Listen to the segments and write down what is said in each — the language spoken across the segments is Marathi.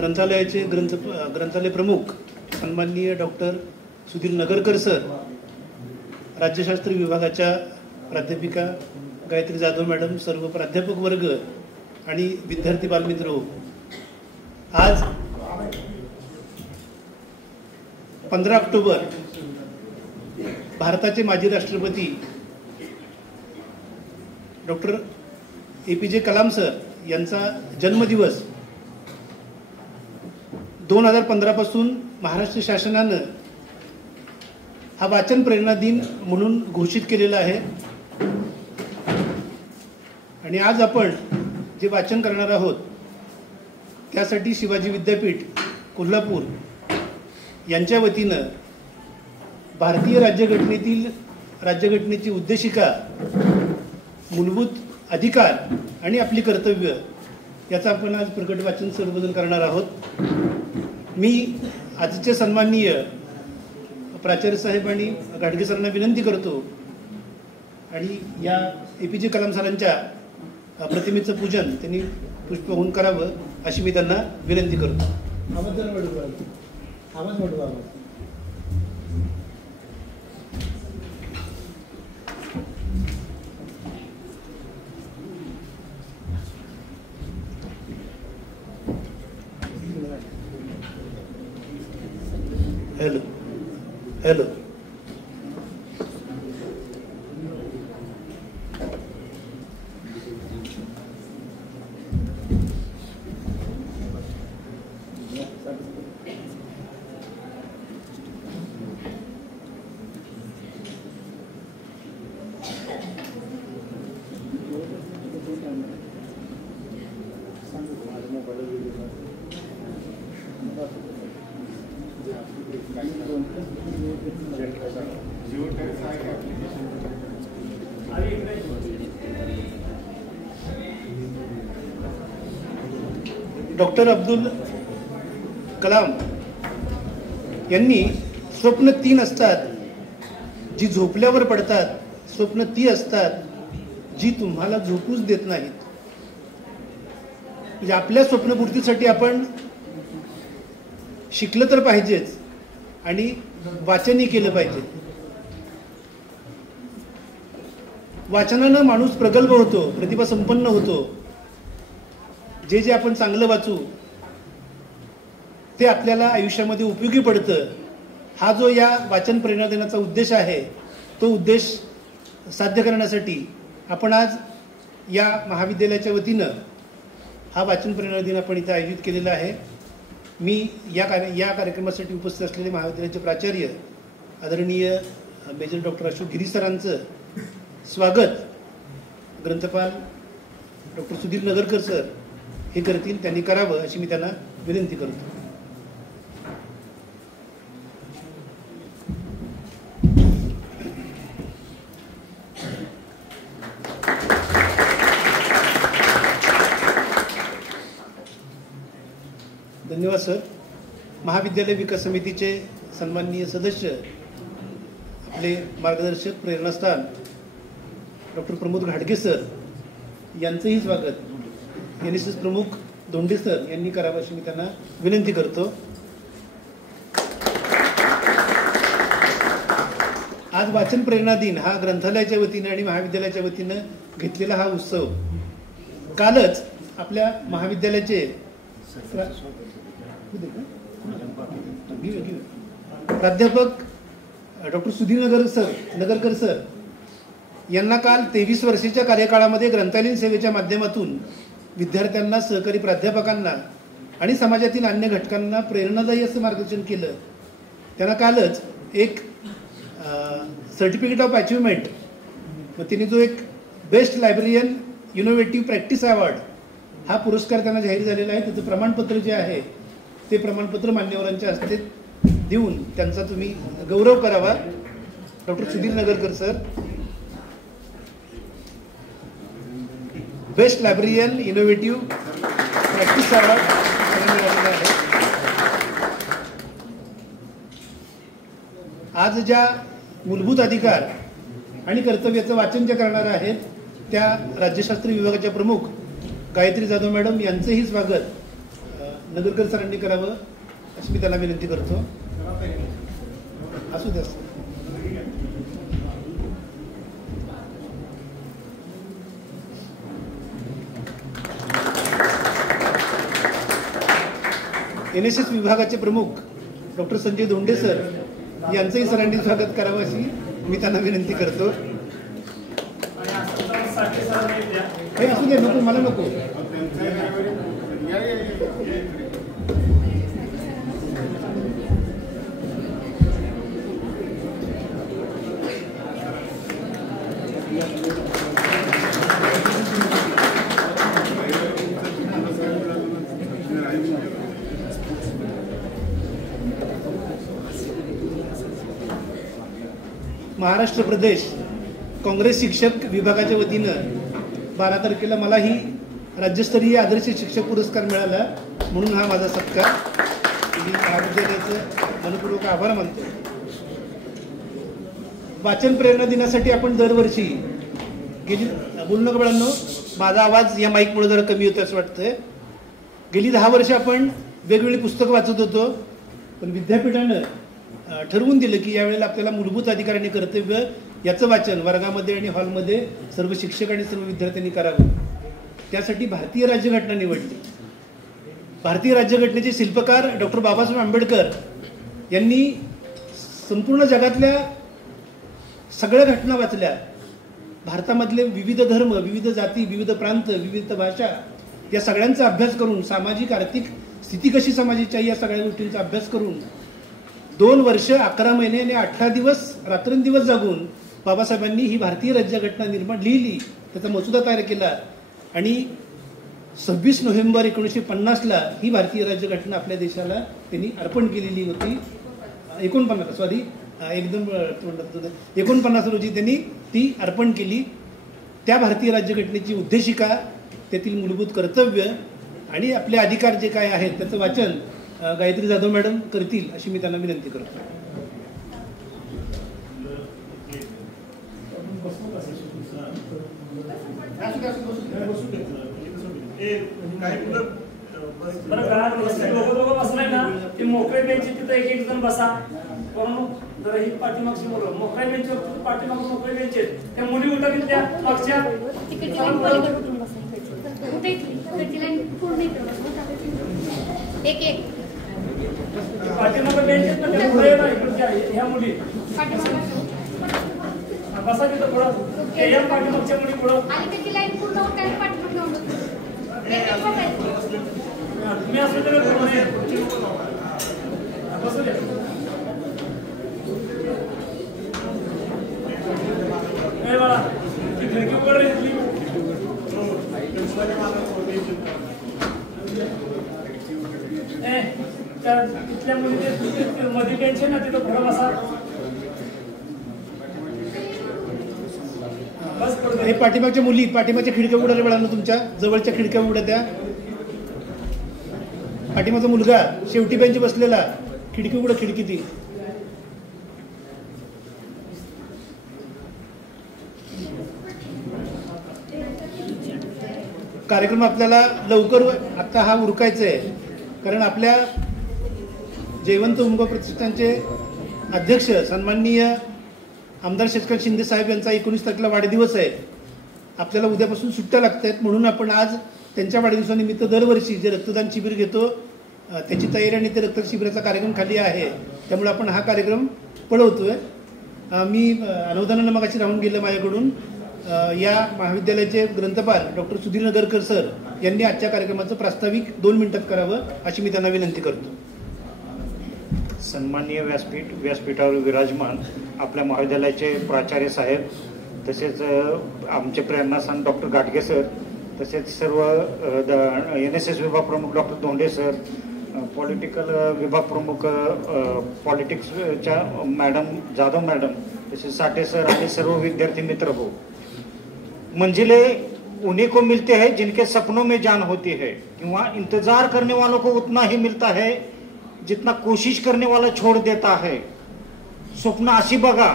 ग्रंथालयाचे ग्रंथालय प्रमुख सन्माननीय डॉक्टर सुधीर नगरकर सर, राज्यशास्त्र विभागाच्या प्राध्यापिका गायत्री जाधव मॅडम, सर्व प्राध्यापक वर्ग आणि विद्यार्थी बालमित्र, आज 15 ऑक्टोबर भारताचे माजी राष्ट्रपती डॉक्टर APJ कलाम सर यांचा जन्मदिवस 2015 पासून महाराष्ट्र शासनाने हा वाचन प्रेरणा दिन म्हणून घोषित केलेला आहे। आणि आज आपण जे वाचन करणार आहोत त्यासाठी शिवाजी विद्यापीठ कोल्हापूर यांच्या वतीने भारतीय राज्यघटनेची उद्देशिका, मूलभूत अधिकार आणि आपली कर्तव्य याचा आपण आज प्रकट वाचन सर्वजण करणार आहोत। मी आजचे सन्माननीय प्राचार्य साहेब आणि घाडगे सरांना विनंती करतो आणि या APJ कलाम सरांच्या प्रतिमेचं पूजन त्यांनी पुष्प होऊन करावं अशी मी त्यांना विनंती करतो। Hello hello doctor Abdul Kalam यांनी स्वप्न 3 असतात जी झोपल्यावर पडतात, स्वप्न ती असतात जी तुम्हाला झोपूच देत नाहीत। म्हणजे आपल्या स्वप्नपूर्तीसाठी आपण शिकलं तर पाहिजेच आणि वाचनही केलं पाहिजे। वाचनानं माणूस प्रगल्भ होतो, प्रतिभा संपन्न होतो। जे आपण चांगलं वाचू ते आपल्याला आयुष्यामध्ये उपयोगी पडतं। हा जो या वाचन प्रेरणा देण्याचा उद्देश आहे, तो उद्देश साध्य करण्यासाठी आपण आज या महाविद्यालयाच्या वतीनं हा वाचन प्रेरणा दिन आपण इथे आयोजित केलेला आहे। मी या कार्यक्रमासाठी उपस्थित असलेले महाविद्यालयाचे प्राचार्य आदरणीय मेजर डॉक्टर अशोक गिरी सरांचं स्वागत ग्रंथपाल डॉक्टर सुधीर नगरकर सर हे करतील, त्यांनी करावं अशी मी त्यांना विनंती करतो। धन्यवाद सर। महाविद्यालय विकास समितीचे सन्माननीय सदस्य, आपले मार्गदर्शक, प्रेरणास्थान डॉक्टर प्रमोद घाडगे सर यांचंही स्वागत NSS प्रमुख धोंडे सर यांनी करावं अशी मी त्यांना विनंती करतो। आज वाचन प्रेरणा दिन हा ग्रंथालयाच्या वतीने आणि महाविद्यालयाच्या वतीनं घेतलेला हा उत्सव, कालच आपल्या महाविद्यालयाचे प्राध्यापक डॉक्टर सुधीर नगरकर सर यांना काल 23 वर्षाच्या कार्यकाळामध्ये ग्रंथालयीन सेवेच्या माध्यमातून विद्यार्थ्यांना, सहकारी प्राध्यापकांना आणि समाजातील अन्य घटकांना प्रेरणादायी असं मार्गदर्शन केलं। त्यांना कालच एक सर्टिफिकेट ऑफ अचिव्हमेंट व तिने जो एक best librarian innovative practice award हा पुरस्कार त्यांना जाहीर झालेला आहे। त्याचं प्रमाणपत्र जे आहे ते प्रमाणपत्र मान्यवरांच्या हस्ते देऊन त्यांचा तुम्ही गौरव करावा। Doctor Sudhir Nagarkar sir, best librarian innovative practice award मिळालेला आहे। आज ज्या मूलभूत अधिकार आणि कर्तव्याचं वाचन जे करणार आहेत त्या राज्यशास्त्र विभागाच्या प्रमुख गायत्री जाधव मॅडम यांचंही स्वागत नगरकर सरांनी करावं अशी मी त्यांना विनंती करतो. असू द्या. NSS विभागाचे प्रमुख डॉक्टर संजय धोंडे सर यांचंही सरांनी स्वागत करावं अशी मी त्यांना विनंती करतो. हे असू दे, नको मला नको. महाराष्ट्र प्रदेश काँग्रेस शिक्षक विभागाच्या वतीनं 12 तारखेला मलाही राज्यस्तरीय आदर्श शिक्षक पुरस्कार मिळाला, म्हणून हा माझा सत्कार. मी महाविद्यालयाचं मनपूर्वक आभार मानतो. वाचन प्रेरणा दिनासाठी आपण दरवर्षी गेली बोलू नका बाळांनो, माझा आवाज या माईकमुळे जरा कमी होतो असं वाटतंय. गेली 10 वर्ष आपण वेगवेगळी पुस्तकं वाचत होतो, पण विद्यापीठानं ठरवून दिलं की यावेळेला आपल्याला मूलभूत अधिकार आणि कर्तव्य याचं वाचन वर्गामध्ये आणि हॉलमध्ये सर्व शिक्षक आणि सर्व विद्यार्थ्यांनी करावं. त्यासाठी भारतीय राज्यघटना निवडली. भारतीय राज्यघटनेचे शिल्पकार डॉक्टर बाबासाहेब आंबेडकर यांनी संपूर्ण जगातल्या सगळ्या घटना वाचल्या. भारतामधले विविध धर्म, विविध जाती, विविध प्रांत, विविध भाषा या सगळ्यांचा अभ्यास करून सामाजिक आर्थिक स्थिती कशी समाजाची आहे या सगळ्या गोष्टींचा अभ्यास करून 2 वर्ष 11 महिने आणि 18 दिवस रात्रंदिवस जागून बाबासाहेबांनी ही भारतीय राज्यघटना लिहिली, त्याचा मसुदा तयार केला आणि 26 नोव्हेंबर 1950ला ही भारतीय राज्यघटना आपल्या देशाला त्यांनी अर्पण केलेली होती. 49 रोजी त्यांनी ती अर्पण केली. त्या भारतीय राज्यघटनेची उद्देशिका, त्यातील मूलभूत कर्तव्य आणि आपले अधिकार जे काय आहेत त्याचं वाचन गायत्री जाधव मॅडम करतील अशी मी त्यांना विनंती करतो. मोकळे बेंच तिथं एक जण बसा, जरा ही पाठीमागची मुलं मोकळ्या बेंचवर पाठीमाग मोकळे बेंच आहेत, त्या मुली उठतील त्या मागच्या पाठीमाग बेंच आहेत ना, त्या पुढे ह्या मुली बसा तिथं पुढं, या पाठीमागच्या मुली पुढं तुम्ही असं तर बसू द्या. बाळा ती खिडकी उघड घेतली. तिथल्या मुली मध्ये टेन्शन ना तिथं पुढं बसा. हे पाठीमागच्या मुली पाठीमागच्या खिडक्या उघडल्या वेळानं तुमच्या जवळच्या खिडक्या उघड्या त्या. पाठीमागचा मुलगा शेवटी बेंच बसलेला खिडकी उघड, खिडकी ती. कार्यक्रम आपल्याला लवकर आता हा उरकायचा आहे, कारण आपल्या जयवंत उमगा प्रतिष्ठानचे अध्यक्ष सन्माननीय आमदार शशिकांत शिंदे साहेब यांचा 19 तारखेला वाढदिवस आहे. आपल्याला उद्यापासून सुट्ट्या लागत आहेत, म्हणून आपण आज त्यांच्या वाढदिवसानिमित्त दरवर्षी जे रक्तदान शिबिर घेतो त्याची तयारी आणि ते रक्तदान शिबिराचा कार्यक्रम खाली आहे, त्यामुळे आपण हा कार्यक्रम पळवतोय. मी अनुदानानं मगाशी राहून गेलं माझ्याकडून. या महाविद्यालयाचे ग्रंथपाल डॉक्टर सुधीर नगरकर सर यांनी आजच्या कार्यक्रमाचं प्रास्ताविक 2 मिनिटात करावं अशी मी त्यांना विनंती करतो. सन्माननीय व्यासपीठावर विराजमान आपल्या महाविद्यालयाचे प्राचार्य साहेब, तसेच आमचे प्रेरणास्थान डॉक्टर गाडगे सर, तसेच सर्व NSS विभाग प्रमुख डॉक्टर धोंडे सर, पॉलिटिकल विभाग प्रमुख पॉलिटिक्सच्या मॅडम जाधव मॅडम, तसेच साठे सर आणि सर्व विद्यार्थी मित्र हो. मंजिले उन्हीं को मिलते हैं जिनके सपनों में जान होती है, किंवा इंतजार करने वालों को उतना ही मिलता है जितना कोशिश करने वाला छोड़ देता है. स्वप्न अशी बघा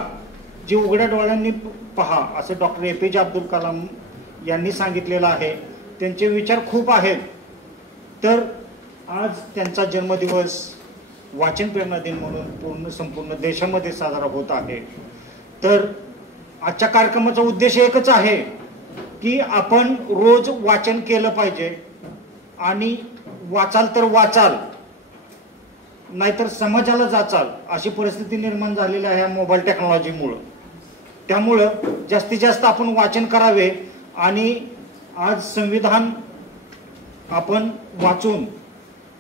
जी उघड्या डोळ्यांनी पहा, असं डॉक्टर APJ अब्दुल कलाम यांनी सांगितलेलं आहे. त्यांचे विचार खूप आहेत. तर आज त्यांचा जन्मदिवस वाचन प्रेरणा दिन म्हणून संपूर्ण देशामध्ये साजरा होत आहे. तर आजच्या कार्यक्रमाचा उद्देश एकच आहे की आपण रोज वाचन केलं पाहिजे आणि वाचाल तर वाचाल नाहीतर समाजाला जाचाल अशी परिस्थिती निर्माण झालेली आहे मोबाईल टेक्नॉलॉजीमुळं. त्यामुळं जास्तीत जास्त आपण वाचन करावे आणि आज संविधान आपण वाचून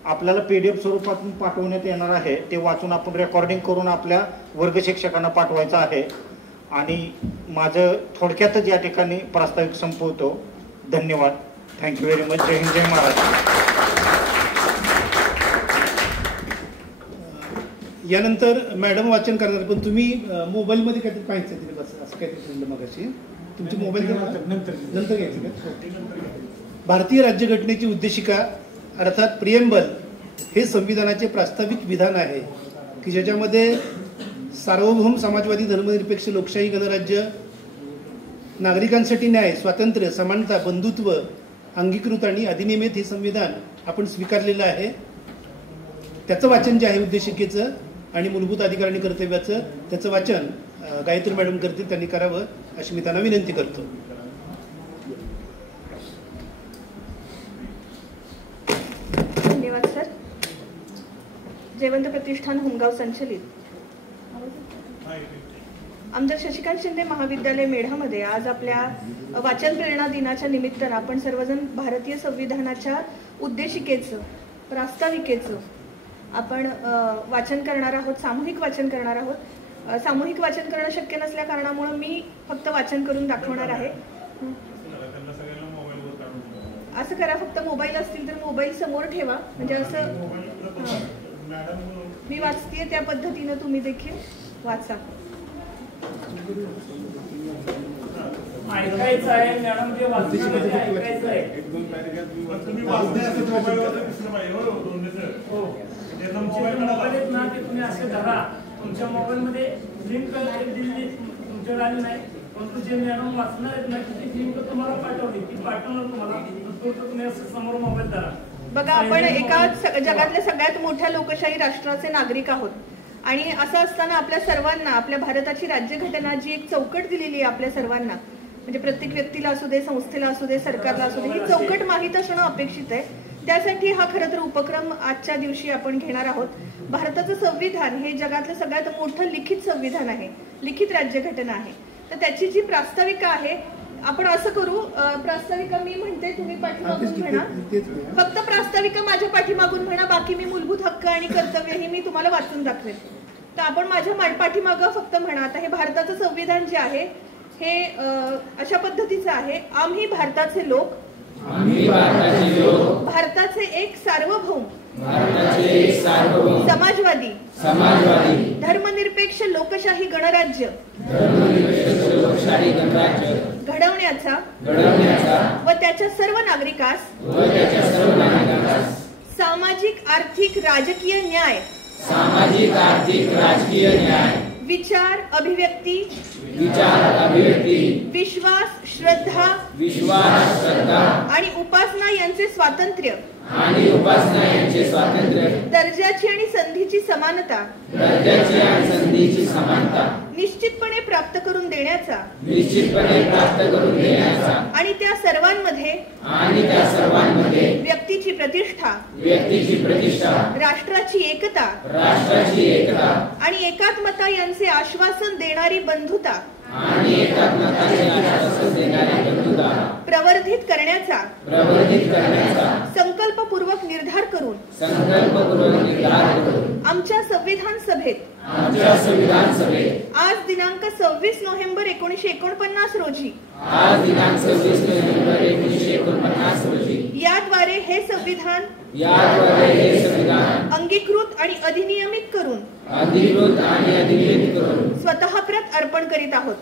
आपल्याला PDF स्वरूपातून पाठवण्यात येणार आहे. ते वाचून आपण रेकॉर्डिंग करून आपल्या वर्ग शिक्षकांना पाठवायचं आहे. आणि माझं थोडक्यातच या ठिकाणी प्रास्ताविक संपवतो. धन्यवाद. Thank you very much. जय हिंद, जय महाराष्ट्र. यानंतर मॅडम वाचन करणार, पण तुम्ही मोबाईलमध्ये काहीतरी पाहायचं तिथे बस असं काहीतरी ठरलं मगाशी. तुमची मोबाईल नंतर घ्यायचं का? भारतीय राज्यघटनेची उद्देशिका अर्थात प्रिएम्बल हे संविधानाचे प्रास्ताविक विधान आहे की ज्याच्यामध्ये सार्वभौम समाजवादी धर्मनिरपेक्ष लोकशाही गणराज्य, नागरिकांसाठी न्याय, स्वातंत्र्य, समानता, बंधुत्व अंगीकृत आणि अधिनियमित हे संविधान आपण स्वीकारलेलं आहे. त्याचं वाचन जे आहे उद्देशिकेचं आणि मूलभूत अधिकार आणि कर्तव्याचं त्याचं वाचन गायत्री मॅडम करतील, त्यांनी करावं अशी मी त्यांना विनंती करतो. धन्यवाद सर. जयवंत प्रतिष्ठान हुमगाव संचलित आमदार शशिकांत शिंदे महाविद्यालय मेढामध्ये आज आपल्या वाचन प्रेरणा दिनाच्या निमित्तानं आपण सर्वजण भारतीय संविधानाच्या उद्देशिकेचं, प्रास्ताविकेचं आपण वाचन करणार आहोत, सामूहिक वाचन करणार आहोत. सामूहिक वाचन करणं शक्य नसल्या कारणामुळे मी फक्त वाचन करून दाखवणार आहे. असं करा, फक्त मोबाईल असतील तर मोबाईल समोर ठेवा, म्हणजे असं मी वाचतेय त्या पद्धतीनं तुम्ही देखील वाचा. ऐकायचं आहे मॅडम, जे वाचणार आहे ऐकायचं आहे. मोबाईल ना ते तुम्ही असे धरा, तुमच्या मोबाईल मध्ये लिंक दिली तुमच्यावर आली नाही, परंतु जे मॅडम वाचणार आहेत ना ती लिंक तुम्हाला पाठवली, ती पाठवणार तुम्हाला, तुम्ही असं समोर मोबाईल धरा. बघा, आपण एका जगातल्या सगळ्यात मोठ्या लोकशाही राष्ट्राचे नागरिक आहोत आणि असं असताना आपल्या सर्वांना आपल्या भारताची राज्यघटना जी एक चौकट दिलेली आहे आपल्या सर्वांना, म्हणजे प्रत्येक व्यक्तीला असू दे, संस्थेला असू दे, सरकारला असू दे, ही चौकट माहीत असणं अपेक्षित आहे. त्यासाठी हा खरं तर उपक्रम आजच्या दिवशी आपण घेणार आहोत. भारताचं संविधान हे जगातलं सगळ्यात मोठं लिखित संविधान आहे, लिखित राज्यघटना आहे. तर त्याची जी प्रास्ताविका आहे, आपण असं करू, प्रास्ताविका मी म्हणते, तुम्ही पाठीमागून म्हणा. फक्त प्रास्ताविका माझ्या पाठीमागून म्हणा, बाकी मी मूलभूत हक्क आणि कर्तव्य ही मी तुम्हाला वाचून दाखवेन. तर आपण माझ्या पाठीमागं फक्त म्हणा. आता हे भारताचं संविधान जे आहे हे अशा पद्धतीचं आहे. आम्ही भारताचे लोक, भारताचे एक सार्वभौम, समाजवादी, धर्मनिरपेक्ष लोकशाही गणराज्य घडवण्याचा व त्याच्या सर्व नागरिकास सामाजिक आर्थिक राजकीय न्याय, विचार अभिव्यक्ती, विश्वास, श्रद्धा आणि उपासना यांचे स्वातंत्र्य, दर्जाची आणि संधीची समानता निश्चितपणे प्राप्त करून देण्याचा आणि त्या सर्वांमध्ये व्यक्तीची प्रतिष्ठा, राष्ट्राची एकता आणि एकात्मता यांचे आश्वासन देणारी बंधुता प्रवर्धित करण्याचा संकल्पपूर्वक निर्धार करून आमच्या संविधान सभेत आज दिनांक 26 नोव्हेंबर 1949 रोजी याद्वारे हे संविधान अंगीकृत आणि अधिनियमित करून स्वतः प्रत अर्पण करीत आहोत.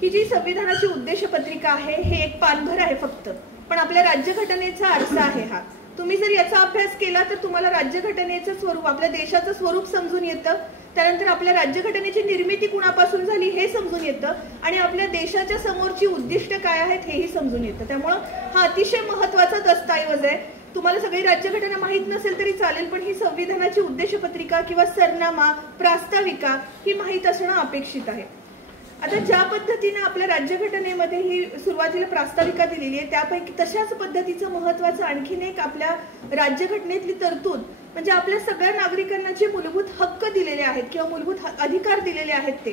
ही जी संविधानाची उद्देश पत्रिका आहे हे एक पानभर आहे फक्त, पण आपल्या राज्यघटनेचा आरसा आहे हा. तुम्ही जर याचा अभ्यास केला तर तुम्हाला राज्यघटनेचं स्वरूप, आपल्या देशाचं स्वरूप समजून येतं. त्यानंतर आपल्या राज्यघटनेची निर्मिती कुणापासून झाली हे समजून येतं आणि आपल्या देशाच्या समोरची उद्दिष्ट काय आहेत हेही समजून येतं. त्यामुळं हा अतिशय महत्वाचा दस्तऐवज आहे. तुम्हाला सगळी राज्यघटना माहीत नसेल तरी चालेल, पण ही संविधानाची उद्देशपत्रिका किंवा सरनामा, प्रास्ताविका ही माहीत असणं अपेक्षित आहे. आता ज्या पद्धतीने आपल्या राज्यघटनेमध्ये ही सुरुवातीला प्रास्ताविका दिलेली आहे, त्यापैकी तशाच पद्धतीचं महत्वाचं आणखीन एक आपल्या राज्यघटनेतली तरतूद म्हणजे आपल्या सगळ्या नागरिकांना जे मूलभूत हक्क दिलेले आहेत किंवा मूलभूत अधिकार दिलेले आहेत ते.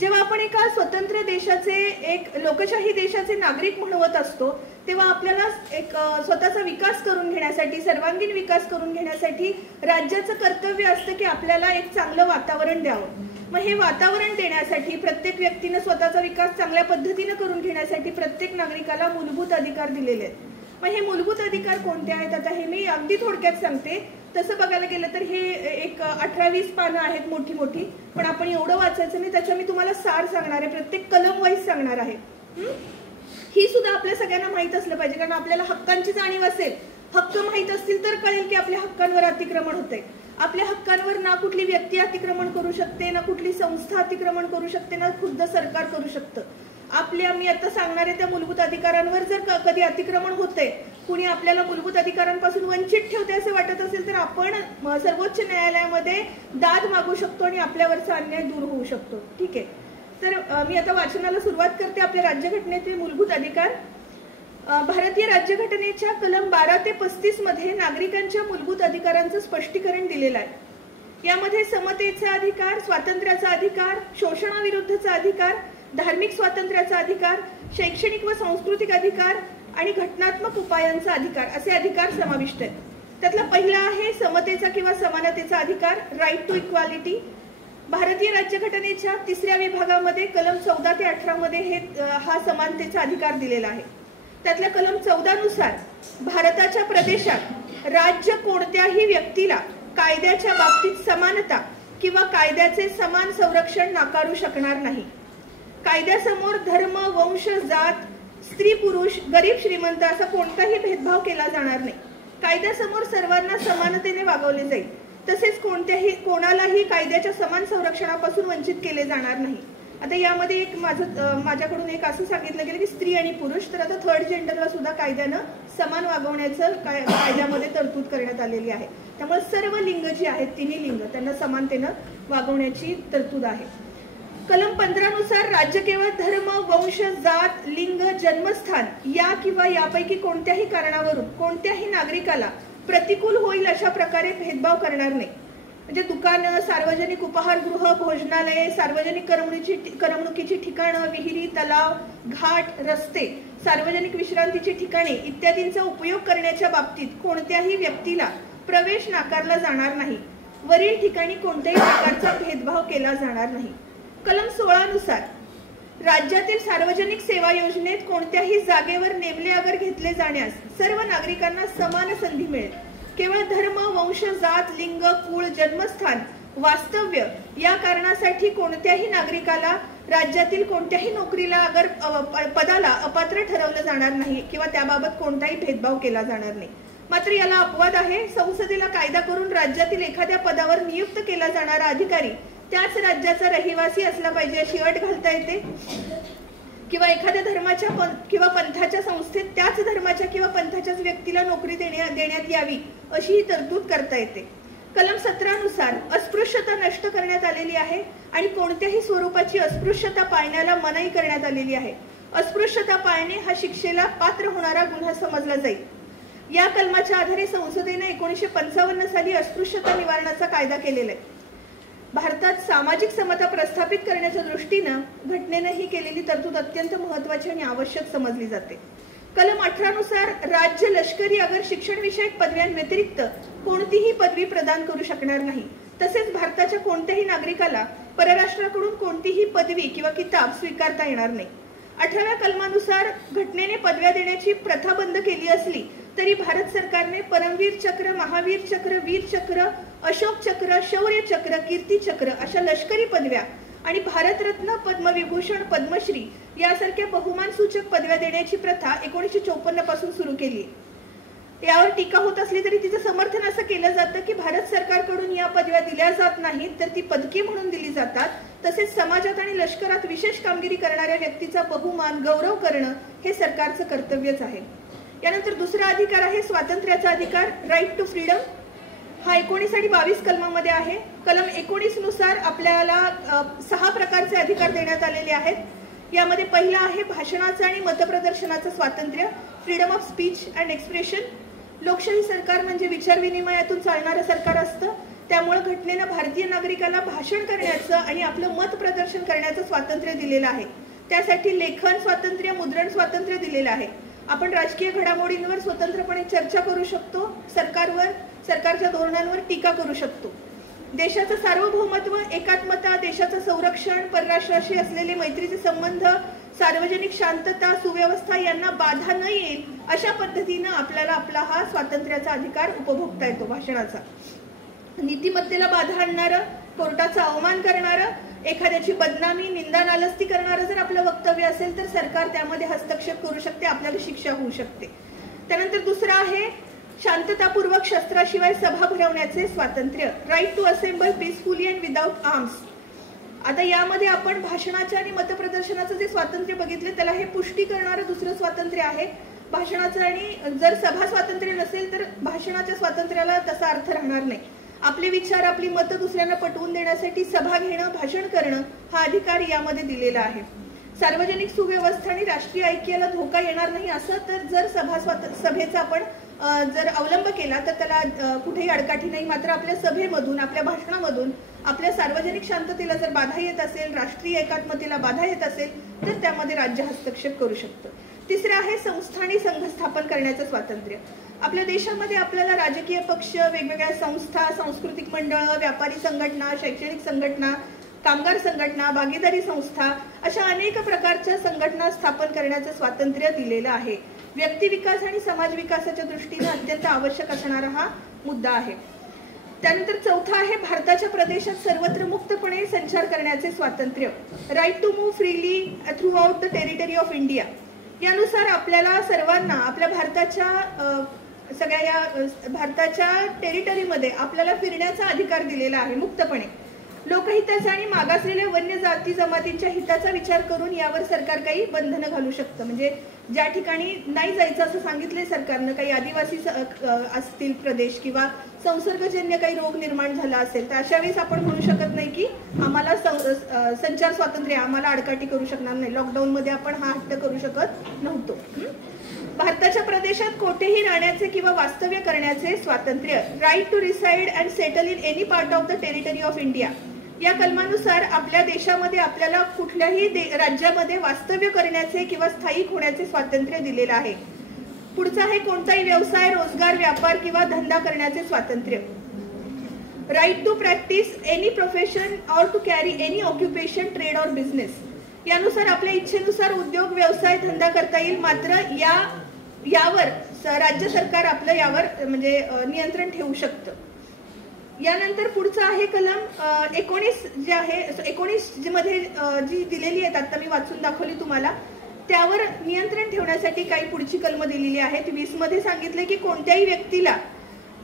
जेव्हा आपण एका स्वतंत्र देशाचे, एक लोकशाही देशाचे नागरिक म्हणवत असतो, तेव्हा आपल्याला एक स्वतःचा विकास करून घेण्यासाठी, सर्वांगीण विकास करून घेण्यासाठी राज्याचं कर्तव्य असतं की आपल्याला एक चांगलं वातावरण द्यावं. मग हे वातावरण देण्यासाठी प्रत्येक व्यक्तीने स्वतःचा विकास चांगल्या पद्धतीने करून घेण्यासाठी प्रत्येक नागरिकाला मूलभूत अधिकार दिलेले आहेत. मग हे मूलभूत अधिकार कोणते आहेत आता हे मी अगदी थोडक्यात सांगते. तसं बघायला गेलं तर हे एक 18-20 पानं आहेत मोठी मोठी, पण आपण एवढं वाचायचं नाही. त्याच्या मी तुम्हाला सार सांगणार आहे, प्रत्येक कलम वाईज सांगणार आहे. ही सुद्धा आपल्या सगळ्यांना माहित असलं पाहिजे, कारण आपल्याला हक्कांची जाणीव असेल, हक्क माहित असतील तर कळेल की आपल्या हक्कांवर अतिक्रमण होतंय. आपल्या हक्कांवर ना कुठली व्यक्ती अतिक्रमण करू शकते, ना कुठली संस्था अतिक्रमण करू शकते, ना खुद्द सरकार करू शकतं. आपल्या मी आता सांगणारे त्या मूलभूत अधिकारांवर जर कधी अतिक्रमण होतंय, कुणी आपल्याला मूलभूत अधिकारांपासून वंचित ठेवते असे वाटत असेल तर आपण सर्वोच्च न्यायालयामध्ये दाद मागू शकतो आणि आपल्यावरचा अन्याय दूर होऊ शकतो. ठीक आहे, तर मी आता वाचनाला सुरुवात करते. आपल्या राज्यघटनेतील मूलभूत अधिकार. भारतीय राज्यघटनेच्या कलम 12 ते 35 मध्ये नागरिकांच्या मूलभूत अधिकारांचं स्पष्टीकरण दिलेलं आहे. यामध्ये समतेचा अधिकार, स्वातंत्र्याचा अधिकार, शोषणाविरुद्धचा अधिकार, धार्मिक स्वातंत्र्याचा अधिकार, शैक्षणिक व सांस्कृतिक अधिकार आणि घटनात्मक उपायांचा अधिकार असे अधिकार समाविष्ट आहेत. त्यातला पहिला आहे समतेचा किंवा समानतेचा अधिकार, राईट टू इक्वालिटी. भारतीय राज्यघटनेच्या 3ऱ्या विभागामध्ये कलम 14 ते 18 मध्ये हा समानतेचा अधिकार दिलेला आहे. त्यातल्या कलम 14 नुसार भारताच्या प्रदेशात राज्य कोणत्याही व्यक्तीला कायद्याच्या बाबतीत समानता किंवा कायद्याचे समान संरक्षण नाकारू शकणार नाही. कायद्यासमोर धर्म, वंश, जात, स्त्री पुरुष, गरीब श्रीमंत असा कोणताही भेदभाव केला जाणार नाही. कायद्यासमोर सर्वांना समानतेने वागवले जाईल. तसेच कोणालाही कायद्याच्या समान संरक्षणापासून वंचित केले जाणार नाही. आता यामध्ये एक माझ्याकडून एक असं सांगितलं गेलं की स्त्री आणि पुरुष, तर आता थर्ड जेंडरला सुद्धा कायद्यानं समान वागवण्याचं कायद्यामध्ये तरतूद करण्यात आलेली आहे. त्यामुळे सर्व लिंग जी आहेत, तिन्ही लिंग, त्यांना समानतेनं वागवण्याची तरतूद आहे. कलम 15 नुसार राज्य केवळ धर्म, वंश, जात, लिंग, जन्मस्थान या किंवा यापैकी कोणत्याही कारणावरून कोणत्याही नागरिकाला प्रतिकूल होईल अशा प्रकारे भेदभाव करणार नाही. म्हणजे दुकानं, सार्वजनिक उपहारगृह, भोजनालये, सार्वजनिक करमणुकीची ठिकाणं, विहिरी, तलाव, घाट, रस्ते, सार्वजनिक विश्रांतीची ठिकाणे इत्यादींचा उपयोग करण्याच्या बाबतीत कोणत्याही व्यक्तीला प्रवेश नाकारला जाणार नाही. वरील ठिकाणी कोणत्याही प्रकारचा भेदभाव केला जाणार नाही. कलम 16 नुसार राज्यातील सार्वजनिक सेवा योजनेत कोणत्याही जागेवर नेमले अगर घेतले जाण्यास सर्व नागरिकांना समान संधी मिळेल. केवळ धर्म, वंश, जात, लिंग, कुळ, जन्मस्थान, वास्तव्य या कारणासाठी कोणत्याही नागरिकाला राज्यातील कोणत्याही नोकरीला अगर पदाला अपात्र ठरवलं जाणार नाही किंवा त्याबाबत कोणताही भेदभाव केला जाणार नाही. मात्र याला अपवाद आहे. संसदेला कायदा करून राज्यातील एखाद्या पदावर नियुक्त केला जाणारा अधिकारी त्याच राज्याचा रहिवासी असला पाहिजे अशी अट घालता येते. किंवा एखाद्या धर्माच्या किंवा पंथाच्या संस्थेत त्याच धर्माच्या किंवा पंथाच्याच व्यक्तीला नोकरी देण्यात यावी अशी ही तरतूद करता येते. कलम 17 नुसार अस्पृश्यता नष्ट करण्यात आलेली आहे आणि कोणत्याही स्वरूपाची अस्पृश्यता पाळण्याला मनाई करण्यात आलेली आहे. अस्पृश्यता पाळणे हा शिक्षेला पात्र होणारा गुन्हा समजला जाईल. या कलमाच्या आधारे संसदेने 1955 साली अस्पृश्यता निवारणाचा कायदा केलेला आहे. भारतात सामाजिक समता प्रस्थापित करण्याच्या दृष्टीनं घटनेनं ही केलेली तरतूद अत्यंत महत्वाची आणि आवश्यक समजली जाते. कलम 18 नुसार राज्य लष्करी अगर शिक्षण विषयक पदव्यांव्यतिरिक्त कोणतीही पदवी प्रदान करू शकणार नाही. तसेच भारताच्या कोणत्याही नागरिकाला परराष्ट्राकडून कोणतीही पदवी किंवा किताब स्वीकारता येणार नाही. 18व्या कलमानुसार घटनेने पदव्या देण्याची प्रथा बंद केली असली तरी भारत सरकारने परमवीर चक्र, महावीर चक्र, वीर चक्र, अशोक चक्र, शौर्य चक्र, कीर्ती चक्र अशा लष्करी पदव्या आणि भारतरत्न, पद्मविभूषण, पद्मश्री यासारख्या बहुमान सूचक पदव्या देण्याची प्रथा 1954 पासून सुरू केली. यावर टीका होत असली तरी तिचं समर्थन असं केलं जातं की भारत सरकारकडून या पदव्या दिल्या जात नाहीत, तर ती पदकी म्हणून दिली जातात. तसेच समाजात आणि लष्करात विशेष कामगिरी करणाऱ्या व्यक्तीचा बहुमान गौरव करणं हे सरकारचं कर्तव्यच आहे. यानंतर दुसरा अधिकार आहे स्वातंत्र्याचा अधिकार, राईट टू फ्रीडम. हा 19 आणि 22 कलमामध्ये आहे. कलम 19 नुसार आपल्याला 6 प्रकारचे अधिकार देण्यात आलेले आहेत. यामध्ये पहिला आहे भाषणाचं आणि मतप्रदर्शनाचं स्वातंत्र्य, freedom of speech and expression. लोकशाही सरकार म्हणजे विचार विनिमयातून चालणारं सरकार असतं. त्यामुळे घटनेनं भारतीय नागरिकाला भाषण करण्याचं आणि आपलं मत प्रदर्शन करण्याचं स्वातंत्र्य दिलेलं आहे. त्यासाठी लेखन स्वातंत्र्य, मुद्रण स्वातंत्र्य दिलेलं आहे. आपण राजकीय घडामोडींवर स्वतंत्रपणे चर्चा करू शकतो, सरकारच्या धोरणांवर टीका करू शकतो. देशाचं सार्वभौमत्व, एकात्मता, देशाचं संरक्षण, परराष्ट्राशी असलेले मैत्रीचे संबंध, सार्वजनिक शांतता, सुव्यवस्था यांना बाधा न येईल अशा पद्धतीनं आपल्याला आपला हा स्वातंत्र्याचा अधिकार उपभोगता येतो. भाषणाचा, नीतिमत्तेला बाधा आणणारं, कोर्टाचा अवमान करणारं, एखाद्याची बदनामी, निंदा, नालस्ती करणारं जर आपलं वक्तव्य असेल तर सरकार त्यामध्ये हस्तक्षेप करू शकते, आपल्याला शिक्षा होऊ शकते. त्यानंतर दुसरा आहे शांततापूर्वक शस्त्राशिवाय सभा भरवण्याचे स्वातंत्र्य, right to assemble peacefully and without arms. आता यामध्ये आपण भाषणाच्या आणि मतप्रदर्शनाचं जे स्वातंत्र्य बघितले त्याला हे पुष्टी करणारं दुसरं स्वातंत्र्य आहे. भाषणाचं आणि जर सभा स्वातंत्र्य नसेल तर भाषणाच्या स्वातंत्र्याला तसा अर्थ राहणार नाही. आपले विचार, आपली मतं दुसऱ्यांना पटवून देण्यासाठी सभा घेणं, भाषण करणं हा अधिकार यामध्ये दिलेला आहे. सार्वजनिक सुव्यवस्था आणि राष्ट्रीय ऐक्याला धोका येणार नाही असं तर जर सभेचा आपण जर अवलंब केला तर त्याला कुठेही अडकाठी नाही. मात्र आपल्या सभेमधून, आपल्या भाषणामधून आपल्या सार्वजनिक शांततेला जर बाधा येत असेल, राष्ट्रीय एकात्मतेला बाधा येत असेल तर त्यामध्ये राज्य हस्तक्षेप करू शकतं. तिसरं आहे संस्था आणि संघ स्थापन करण्याचं स्वातंत्र्य. आपल्या देशामध्ये आपल्याला राजकीय पक्ष, वेगवेगळ्या संस्था, सांस्कृतिक मंडळ, व्यापारी संघटना, शैक्षणिक संघटना, कामगार संघटना, भागीदारी संस्था अशा अनेक प्रकारच्या संघटना स्थापन करण्याचं स्वातंत्र्य दिलेलं आहे. व्यक्ती विकास आणि समाज विकासाच्या दृष्टीने अत्यंत आवश्यक असणारा हा मुद्दा आहे. त्यानंतर चौथा आहे भारताच्या प्रदेशात सर्वत्र मुक्तपणे संचार करण्याचे स्वातंत्र्य, right to move freely throughout the territory of India. यानुसार आपल्याला सर्वांना आपल्या भारताच्या टेरिटरीमध्ये आपल्याला फिरण्याचा अधिकार दिलेला आहे मुक्तपणे. लोकहिताचा आणि मागासलेल्या वन्य जाती जमातींच्या हिताचा विचार करून यावर सरकार काही बंधनं घालू शकतं. म्हणजे ज्या ठिकाणी नाही जायचं असं सांगितलंय सरकारनं, काही आदिवासी असतील प्रदेश किंवा संसर्गजन्य काही रोग निर्माण झाला असेल तर अशा वेळेस आपण म्हणू शकत नाही की आम्हाला संचार स्वातंत्र्य, आम्हाला अडकाठी करू शकणार नाही. लॉकडाऊनमध्ये आपण हा हट्ट करू शकत नव्हतो. भारताच्या प्रदेशात कोठेही राहण्याचे किंवा वास्तव्य करण्याचे स्वातंत्र्य, right to reside and settle in any part of the territory of India. या कलमानुसार आपल्या देशामध्ये आपल्याला कुठल्याही राज्यामध्ये वास्तव्य करण्याचे किंवा स्थायिक होण्याचे स्वातंत्र्य दिलेलं आहे. पुढचा आहे कोणताही व्यवसाय, रोजगार, व्यापार किंवा धंदा करण्याचे स्वातंत्र्य, right to practice any profession और to carry any occupation, trade और बिझनेस. यानुसार आपल्या इच्छेनुसार उद्योग, व्यवसाय, धंदा करता येईल. मात्र यावर राज्य सरकार आपलं यावर म्हणजे नियंत्रण ठेवू शकतं. यानंतर पुढचं आहे कलम 19 जे आहे, 19 मध्ये जी दिलेली आहेत आता मी वाचून दाखवली तुम्हाला, त्यावर नियंत्रण ठेवण्यासाठी काही पुढची कलम दिलेली आहेत. 20 मध्ये सांगितले की कोणत्याही व्यक्तीला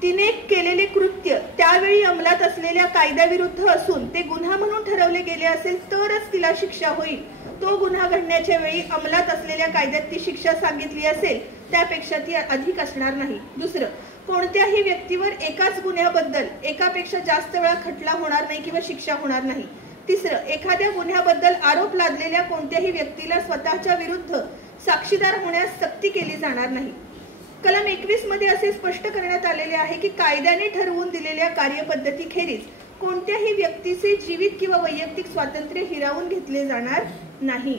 तिने केलेले कृत्य त्यावेळी अंमलात असलेल्या कायद्याविरुद्ध असून ते गुन्हा म्हणून ठरवले गेले असेल तरच तिला शिक्षा होईल. तो गुन्हा घडण्याच्या वेळी अंमलात असलेल्या कायद्यात ती शिक्षा सांगितली असेल त्यापेक्षा ती अधिक असणार नाही. दुसरं, कोणत्याही व्यक्तीवर एकाच गुन्ह्याबद्दल एकापेक्षा जास्त वेळा खटला होणार नाही किंवा शिक्षा होणार नाही. तिसरं, एखाद्या गुन्ह्याबद्दल आरोप लादलेल्या कोणत्याही व्यक्तीला स्वतःच्या विरुद्ध साक्षीदार होण्यास सक्ती केली जाणार नाही. कलम 21 मध्ये असे स्पष्ट करण्यात आलेले आहे की कायद्याने ठरवून दिलेल्या कार्यपद्धतीखेरीज कोणत्याही व्यक्तीचे जीवित किंवा वैयक्तिक स्वातंत्र्य हिरावून घेतले जाणार नाही.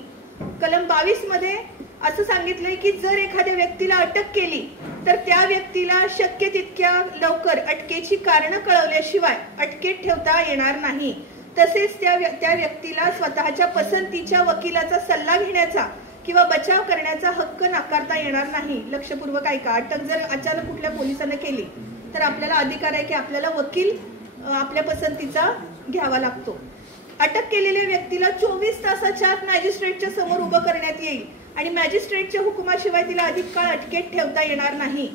कलम 22 मध्ये असं सांगितलंय की जर एखाद्या व्यक्तीला अटक केली तर त्या व्यक्तीला शक्य तितक्या लवकर अटकेची कारणं कळवल्याशिवाय अटकेत ठेवता येणार नाही. तसेच त्या व्यक्तीला स्वतःच्या पसंतीच्या वकिलाचा सल्ला घेण्याचा किंवा बचाव करण्याचा हक्क नाकारता येणार नाही. लक्षपूर्वक ऐका, अटक जर अचानक कुठल्या पोलिसांना केली तर आपल्याला अधिकार आहे की आपल्याला वकील आपल्या पसंतीचा घ्यावा लागतो. अटक केलेल्या व्यक्तीला 24 तासाच्या आत मॅजिस्ट्रेटच्या समोर उभं करण्यात येईल आणि मॅजिस्ट्रेटच्या हुकुमाशिवाय तिला अधिक काळ अटकेत ठेवता येणार नाही.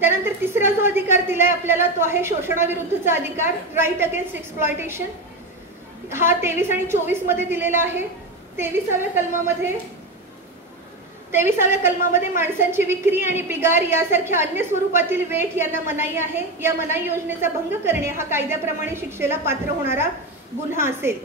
त्यानंतर तिसरा जो अधिकार दिलाय आपल्याला तो आहे शोषणाविरुद्धचा अधिकार, राईट अगेन्स्ट एक्सप्लॉयटेशन. हा 23 आणि 24 मध्ये दिलेला आहे. 23व्या कलमामध्ये माणसांची विक्री आणि बिगार यासारख्या अन्य स्वरूपातील वेठ यांना मनाई आहे. या मनाई योजनेचा भंग करणे हा कायद्याप्रमाणे शिक्षेला पात्र होणारा गुन्हा असेल.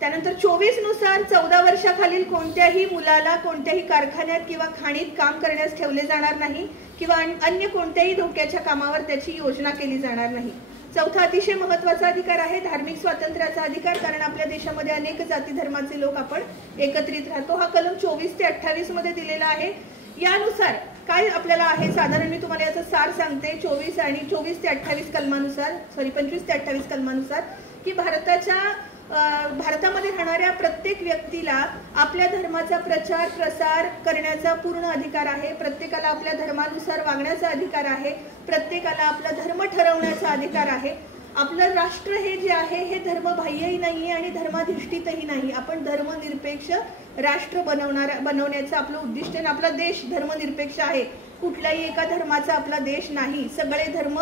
त्यानंतर 24 नुसार 14 वर्षाखालील कोणत्याही मुलाला कोणत्याही कारखान्यात किंवा खाणीत काम करण्यास ठेवले जाणार नाही किंवा अन्य कोणत्याही धोक्याच्या कामावर त्याची योजना केली जाणार नाही. चौथा अतिशय महत्वाचा अधिकार आहे धार्मिक स्वातंत्र्याचा अधिकार, कारण आपल्या देशामध्ये अनेक जाती धर्माचे लोक आपण एकत्रित राहतो. हा कलम 24 ते 28 मध्ये दिलेला आहे. यानुसार काय आपल्याला आहे, साधारण मी तुम्हाला याचा सार सांगते. 24 ते 28 कलमानुसार 25 ते 28 कलमानुसार की भारतामध्ये राहणाऱ्या प्रत्येक व्यक्तीला आपल्या धर्माचा प्रचार प्रसार करण्याचा पूर्ण अधिकार आहे. प्रत्येकाला आपल्या धर्मानुसार वागण्याचा अधिकार आहे. प्रत्येकाला आपला धर्म ठरवण्याचा अधिकार आहे. आपलं राष्ट्र हे जे आहे हे धर्मबाह्यही नाही आणि धर्माधिष्ठितही नाही. आपण धर्मनिरपेक्ष राष्ट्र बनवण्याचं आपलं उद्दिष्ट आहे. आपला देश धर्मनिरपेक्ष आहे. कुठल्याही एका धर्माचा आपला देश नाही. सगळे धर्म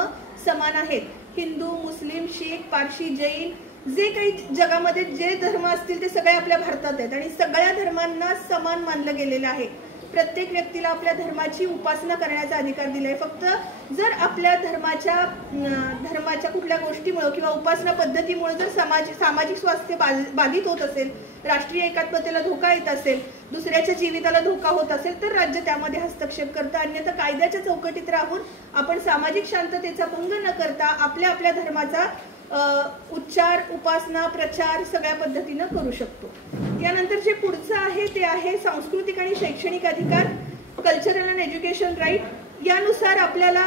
समान आहेत. हिंदू, मुस्लिम, शीख, पारशी, जैन जे काही जगामध्ये जे धर्म असतील ते सगळे आपल्या भारतात आहेत आणि सगळ्या धर्मांना समान मानलं गेलेलं आहे. प्रत्येक व्यक्तीला आपल्या धर्माची उपासना करण्याचा अधिकार दिलाय. फक्त जर आपल्या धर्माच्या कुठल्या गोष्टीमुळे किंवा उपासना पद्धतीमुळे जर सामाजिक स्वास्थ्य बाधित होत असेल, राष्ट्रीय एकात्मतेला धोका येत असेल, दुसऱ्याच्या जीविताला धोका होत असेल तर राज्य त्यामध्ये हस्तक्षेप करतं. अन्यथा कायद्याच्या चौकटीत राहून आपण सामाजिक शांततेचा भंग न करता आपल्या धर्माचा उच्चार, उपासना, प्रचार सगळ्या पद्धतीनं करू शकतो. यानंतर जे पुढचं आहे ते आहे सांस्कृतिक आणि शैक्षणिक अधिकार, कल्चरल अँड एज्युकेशन राईट. यानुसार आपल्याला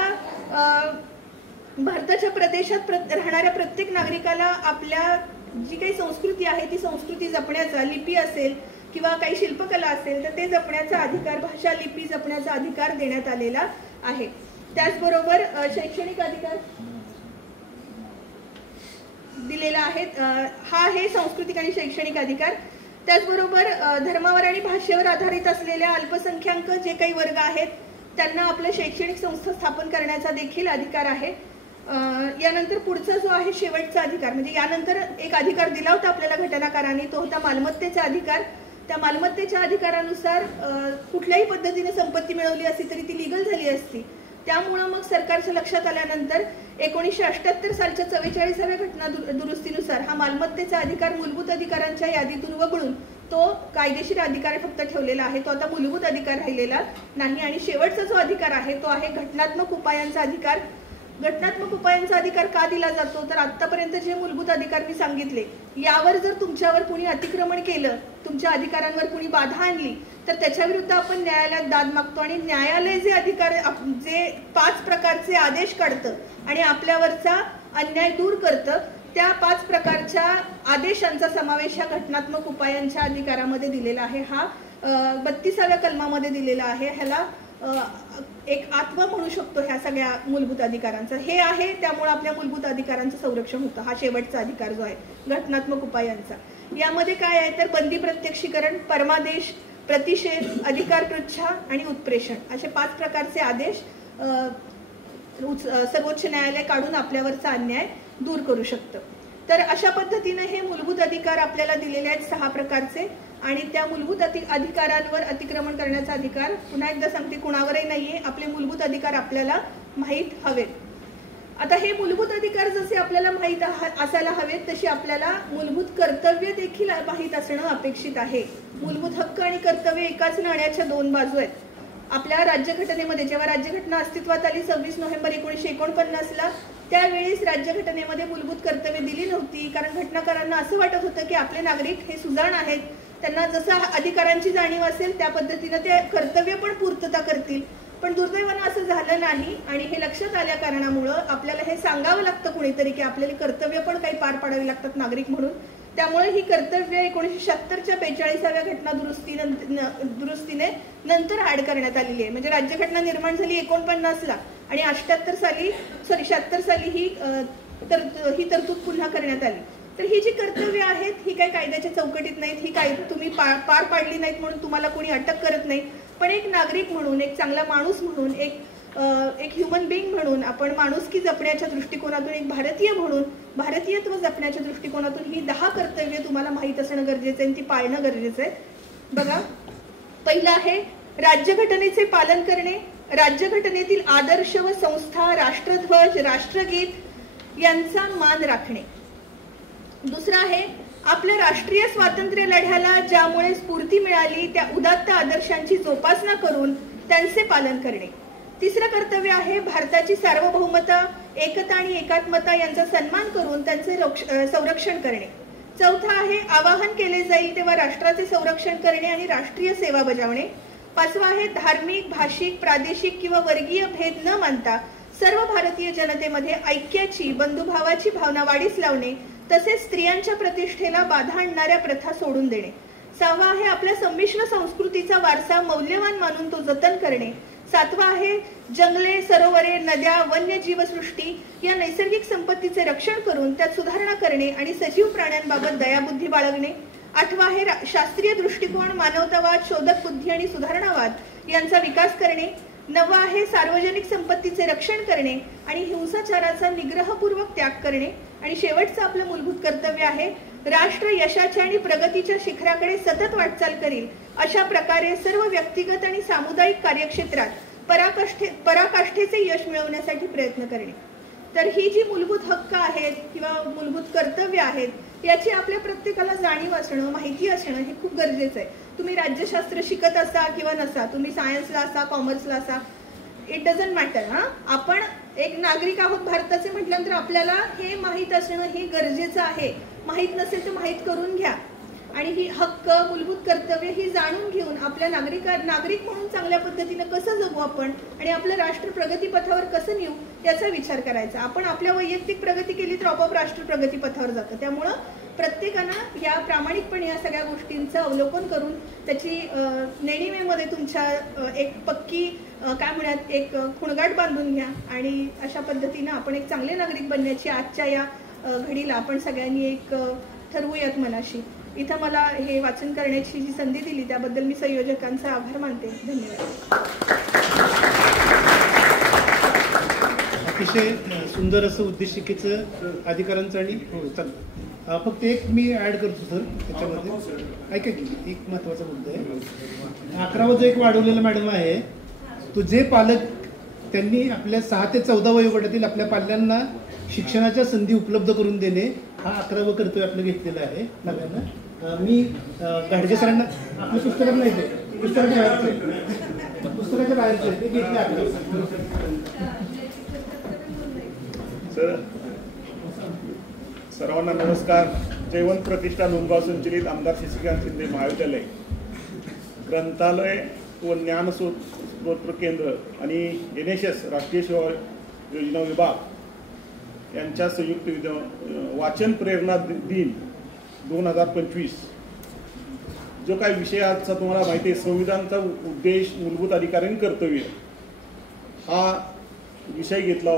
भारताच्या प्रदेशात राहणाऱ्या प्रत्येक नागरिकाला आपल्या जी काही संस्कृती आहे ती संस्कृती जपण्याचा, लिपी असेल किंवा काही शिल्पकला असेल तर ते जपण्याचा अधिकार, भाषा लिपी जपण्याचा अधिकार देण्यात आलेला आहे. त्याचबरोबर शैक्षणिक अधिकार दिलेला आहे. हा आहे सांस्कृतिक आणि शैक्षणिक अधिकार. त्याचबरोबर धर्मावर आणि भाषेवर आधारित असलेल्या अल्पसंख्याक जे काही वर्ग आहेत त्यांना आपल्या शैक्षणिक संस्था स्थापन करण्याचा देखील अधिकार आहे. यानंतर पुढचा जो आहे शेवटचा अधिकार, म्हणजे यानंतर एक अधिकार दिला होता आपल्याला घटनाकारांनी, तो होता मालमत्तेचा अधिकार. त्या मालमत्तेच्या अधिकारानुसार कुठल्याही पद्धतीने संपत्ती मिळवली असती तरी ती लिगल झाली असती. त्यामुळे मग सरकारच्या लक्षात आल्यानंतर 1978 सालच्या 44व्या घटना दुरुस्तीनुसार हा मालमत्तेचा अधिकार मूलभूत अधिकारांच्या यादीतून वगळून तो कायदेशीर अधिकार फक्त ठेवलेला आहे. तो आता मूलभूत अधिकार राहिलेला नाही. आणि शेवटचा जो अधिकार आहे तो आहे घटनात्मक उपायांचा अधिकार. घटनात्मक उपायांचा अधिकार का दिला जातो तर आतापर्यंत जे मूलभूत अधिकार मी सांगितले यावर जर तुमच्यावर कुणी अतिक्रमण केलं, तुमच्या अधिकारांवर कुणी बाधा आणली तर त्याच्याविरुद्ध आपण न्यायालयात दाद मागतो आणि न्यायालय जे अधिकार जे 5 प्रकारचे आदेश काढतं आणि आपल्यावरचा अन्याय दूर करतं त्या 5 प्रकारच्या आदेशांचा समावेश हा घटनात्मक उपायांच्या अधिकारामध्ये दिलेला आहे. हा 32व्या कलमामध्ये दिलेला आहे. ह्याला एक आत्मा म्हणू शकतो ह्या सगळ्या मूलभूत अधिकारांचा. हे आहे त्यामुळे आपल्या मूलभूत अधिकारांचं संरक्षण होतं. हा शेवटचा अधिकार जो आहे घटनात्मक उपायांचा. यामध्ये काय आहे तर बंदी, प्रत्यक्षीकरण, परमादेश, प्रतिषेध, अधिकार पृच्छा आणि उत्प्रेषण असे 5 प्रकारचे आदेश सर्वोच्च न्यायालय काढून आपल्यावरचा अन्याय दूर करू शकतं. तर अशा पद्धतीने हे मूलभूत अधिकार आपल्याला दिलेले आहेत 6 प्रकारचे. आणि त्या मूलभूत अधिकारांवर अतिक्रमण करण्याचा अधिकार पुन्हा एकदा सांगते कुणावरही नाहीये. आपले मूलभूत अधिकार आपल्याला माहीत हवेत. आता हे मूलभूत अधिकार जसे आपल्याला माहीत असायला हवेत तशी आपल्याला मूलभूत कर्तव्य देखील माहीत असणं अपेक्षित आहे. मूलभूत हक्क आणि कर्तव्य एकाच नाण्याच्या 2 बाजू आहेत. आपल्या राज्यघटनेमध्ये जेव्हा राज्यघटना अस्तित्वात आली 26 नोव्हेंबर 1949ला त्यावेळेस राज्यघटनेमध्ये मूलभूत कर्तव्य दिली नव्हती. कारण घटनाकारांना असं वाटत होतं की आपले नागरिक हे सुजाण आहेत, त्यांना जसं अधिकारांची जाणीव असेल त्या पद्धतीनं ते कर्तव्य पण पूर्तता करतील. पण दुर्दैवानं असं झालं नाही आणि हे लक्षात आल्या कारणामुळं आपल्याला हे सांगावं लागतं कुणीतरी की आपल्याला कर्तव्य पण काही पार पाडावी लागतात नागरिक म्हणून. त्यामुळे ही कर्तव्य 1976च्या 42व्या घटना दुरुस्तीने नंतर ऍड करण्यात आलेली आहे. म्हणजे राज्यघटना निर्माण झाली 49ला आणि 76 साली ही तरतूद पुन्हा करण्यात आली. तर ही जी कर्तव्य आहेत ही काही कायद्याच्या चौकटीत नाहीत. ही काय तुम्ही पार पाडली नाहीत म्हणून तुम्हाला कोणी अटक करत नाही. पण एक नागरिक म्हणून, एक चांगला माणूस म्हणून, एक एक ह्युमन बिईंग म्हणून, आपण माणुसकी जपण्याच्या दृष्टिकोनातून, एक भारतीय म्हणून भारतीयत्व जपण्याच्या दृष्टिकोनातून ही 10 कर्तव्य तुम्हाला माहीत असणं गरजेचं आहे आणि ती पाळणं गरजेचं आहे. बघा, पहिलं आहे राज्यघटनेचे पालन करणे, राज्यघटनेतील आदर्श व संस्था, राष्ट्रध्वज, राष्ट्रगीत यांचा मान राखणे. दुसरं आहे आपल्या राष्ट्रीय स्वातंत्र्य लढ्याला ज्यामुळे स्फूर्ती मिळाली त्या उदात्त आदर्शांची जोपासना करून त्यांचे पालन करणे. तिसरं कर्तव्य आहे भारताची सार्वभौमता, एकता आणि एकात्मता यांचा सन्मान करून त्यांचे संरक्षण करणे. चौथं आहे आवाहन केले जाईल तेव्हा राष्ट्राचे संरक्षण करणे आणि राष्ट्रीय सेवा बजावणे. पाचवं आहे धार्मिक, भाषिक, प्रादेशिक किंवा वर्गीय भेद न मानता सर्व भारतीय जनतेमध्ये ऐक्याची, बंधुभावाची भावना वाढीस लावणे, तसेच स्त्रियांच्या प्रतिष्ठेला बाधा आणणाऱ्या प्रथा सोडून देणे. सहावा आहे आपल्या संमिश्र संस्कृतीचा वारसा मौल्यवान मानून तो जतन करणे. सातवा आहे जंगले, सरोवरे, नद्या, वन्यजीवसृष्टी या नैसर्गिक संपत्तीचे रक्षण करून त्यात सुधारणा करणे आणि सजीव प्राण्यांबाबत दयाबुद्धी बाळगणे. आठवा आहे शास्त्रीय दृष्टिकोन, मानवतावाद, शोधक बुद्धी आणि सुधारणावाद यांचा विकास करणे. नववा आहे सार्वजनिक संपत्तीचे रक्षण करणे आणि हिंसाचाराचा निग्रहपूर्वक त्याग करणे. आणि शेवटचं आपलं मूलभूत कर्तव्य आहे राष्ट्र यशाच्या आणि प्रगतीच्या शिखराकडे सतत वाटचाल करील अशा प्रकारे सर्व व्यक्तिगत आणि सामुदायिक कार्यक्षेत्रात पराकाष्ठेचे यश मिळवण्यासाठी प्रयत्न करणे. तर ही जी मूलभूत हक्क आहेत किंवा मूलभूत कर्तव्य आहेत याची आपल्या प्रत्येकाला जाणीव असणं, माहिती असणं हे खूप गरजेचं आहे. तुम्ही राज्यशास्त्र शिकत असा किंवा नसा, तुम्ही सायन्सला असा, कॉमर्सला असा, इट डझंट मॅटर. आपण एक नागरिक आहोत भारताचे म्हटल्यानंतर आपल्याला हे माहीत असणं हे गरजेचं आहे. माहीत नसेल तर माहीत करून घ्या आणि ही हक्क, मूलभूत कर्तव्य ही जाणून घेऊन आपल्या नागरिक म्हणून चांगल्या पद्धतीने कसं जगू आपण आणि आपलं राष्ट्र प्रगतीपथावर कसं नेऊ याचा विचार करायचा. आपण आपल्या वैयक्तिक प्रगती केली तर आपोआप राष्ट्र प्रगतीपथावर जातं. त्यामुळं प्रत्येकानं या प्रामाणिकपणे या सगळ्या गोष्टींचं अवलोकन करून त्याची नेणिवेमध्ये तुमच्या एक पक्की काय म्हणतात एक खुणगाट बांधून घ्या आणि अशा पद्धतीनं आपण एक चांगले नागरिक बनण्याची आजच्या या घडीला आपण सगळ्यांनी एक ठरवूयात मनाशी. इथं मला हे वाचन करण्याची जी संधी दिली त्याबद्दल मी संयोजकांचा आभार मानते. धन्यवाद. अतिशय सुंदर असं उद्देशिकेचं अधिकारांचं आणि फक्त एक मी ऍड करतो सर त्याच्यामध्ये. ऐका की एक महत्वाचा मुद्दा आहे. 11वा जो एक वाढवलेला मॅडम आहे तो जे पालक त्यांनी आपल्या 6 ते 14 वयोगटातील आपल्या पाल्यांना शिक्षणाच्या संधी उपलब्ध करून देणे हा 11वं कर्तव्य आपलं घेतलेलं आहे नव्यानं. मी गाडगे सरांना आपल्या पुस्तकात नाही ते पुस्तकाच्या बाहेरचे ते घेतले. सर सर्वांना नमस्कार. जयवंत प्रतिष्ठान मुंबई संचलित आमदार शशिकांत शिंदे महाविद्यालय ग्रंथालय व ज्ञानस्रोत केंद्र आणि NSS राष्ट्रीय सेवा योजना विभाग यांच्या संयुक्त वाचन प्रेरणा दिन 2025 जो काही विषय आजचा तुम्हाला माहिती आहे संविधानाचा उद्देश, मूलभूत अधिकार आणि कर्तव्य हा विषय घेतला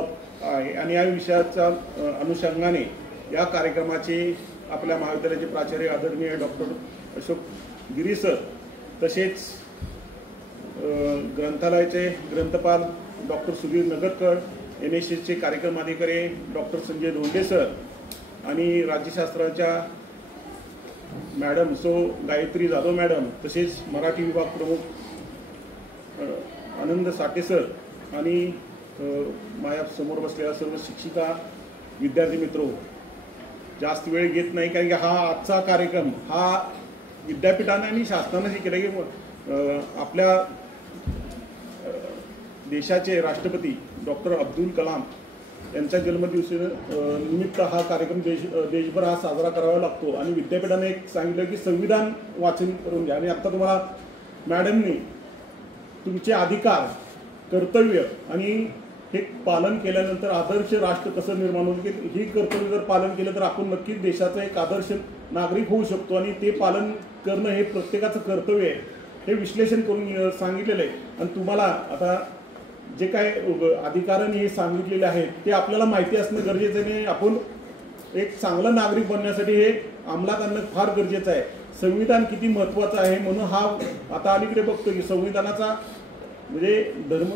आहे आणि या विषयाच्या अनुषंगाने या कार्यक्रमाचे आपल्या महाविद्यालयाचे प्राचार्य आदरणीय डॉक्टर अशोक गिरी सर तसेच ग्रंथालयाचे ग्रंथपाल डॉक्टर सुधीर नगरकर, NSSचे कार्यक्रम अधिकारी डॉक्टर संजय धोंडे सर आणि राज्यशास्त्राच्या मॅडम गायत्री जाधव मॅडम तसेच मराठी विभाग प्रमुख आनंद साठे सर आणि माझ्या समोर बसलेल्या सर्व शिक्षिका, विद्यार्थी मित्र, जास्त वेळ घेत नाही कारण की हा आजचा कार्यक्रम हा विद्यापीठाने आणि शासनाने केला की आपल्या देशाचे राष्ट्रपती डॉक्टर अब्दुल कलाम यांच्या जन्मदिवस निमित्त हा कार्यक्रम देशभर हा साजरा करावा लागतो आणि विद्यापीठाने एक सांगितलं की संविधान वाचन करून घ्या. आणि आता तुम्हाला मॅडमनी तुमचे अधिकार, कर्तव्य आणि हे पालन केल्यानंतर आदर्श राष्ट्र कसं निर्माण होईल ही कर्तव्य जर पालन केलं तर आपण नक्कीच देशाचा एक आदर्श नागरिक होऊ शकतो आणि ते पालन करणं हे प्रत्येकाचं कर्तव्य आहे हे विश्लेषण करून सांगितलेलं आहे. आणि तुम्हाला आता जे काय अधिकारांनी हे सांगितलेले आहेत ते आपल्याला माहिती असणं गरजेचं आहे. आपण एक चांगला नागरिक बनण्यासाठी हे अंमलात आणणं फार गरजेचं आहे. संविधान किती महत्त्वाचं आहे म्हणून हा आता अलीकडे बघतो की संविधानाचा म्हणजे धर्म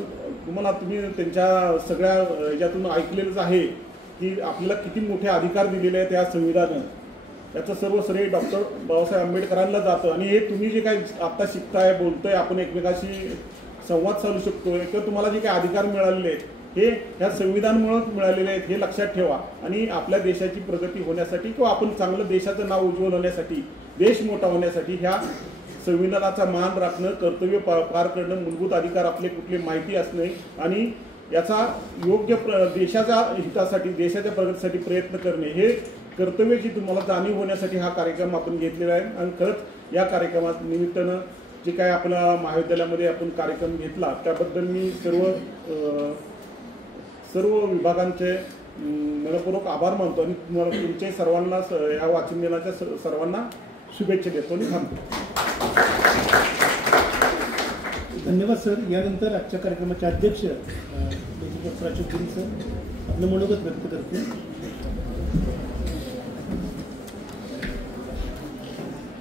तुम्हाला तुम्ही त्यांच्या सगळ्या याच्यातून ऐकलेलंच आहे की आपल्याला किती मोठे अधिकार दिलेले आहेत या संविधानानं. याचं सर्व श्रेय डॉक्टर बाबासाहेब आंबेडकरांना जातं. आणि हे तुम्ही जे काही आत्ता शिकताय, बोलतोय, आपण एकमेकाशी संवाद साधू शकतोय, किंवा तुम्हाला जे काही अधिकार मिळालेले आहेत हे ह्या संविधानामुळेच मिळालेले आहेत हे लक्षात ठेवा. आणि आपल्या देशाची प्रगती होण्यासाठी किंवा आपण चांगलं देशाचं नाव उज्ज्वल होण्यासाठी, देश मोठा होण्यासाठी ह्या संविधानाचा मान राखणं, कर्तव्य पार करणं, मूलभूत अधिकार आपले कुठले माहिती असणे आणि याचा योग्य देशाच्या हितासाठी, देशाच्या प्रगतीसाठी प्रयत्न करणे हे कर्तव्याची तुम्हाला जाणीव होण्यासाठी हा कार्यक्रम आपण घेतलेला आहे. आणि खरंच या कार्यक्रमात निमित्तानं जे काय आपल्या महाविद्यालयामध्ये आपण कार्यक्रम घेतला त्याबद्दल मी सर्व विभागांचे मनपूर्वक आभार मानतो आणि तुम्हाला तुमचे सर्वांना या वाचन दिनाच्या सर्वांना शुभेच्छा देतो आणि थांबतो. धन्यवाद सर. यानंतर आजच्या कार्यक्रमाचे अध्यक्ष प्राचार्य सर आपलं मनोगत व्यक्त करतील.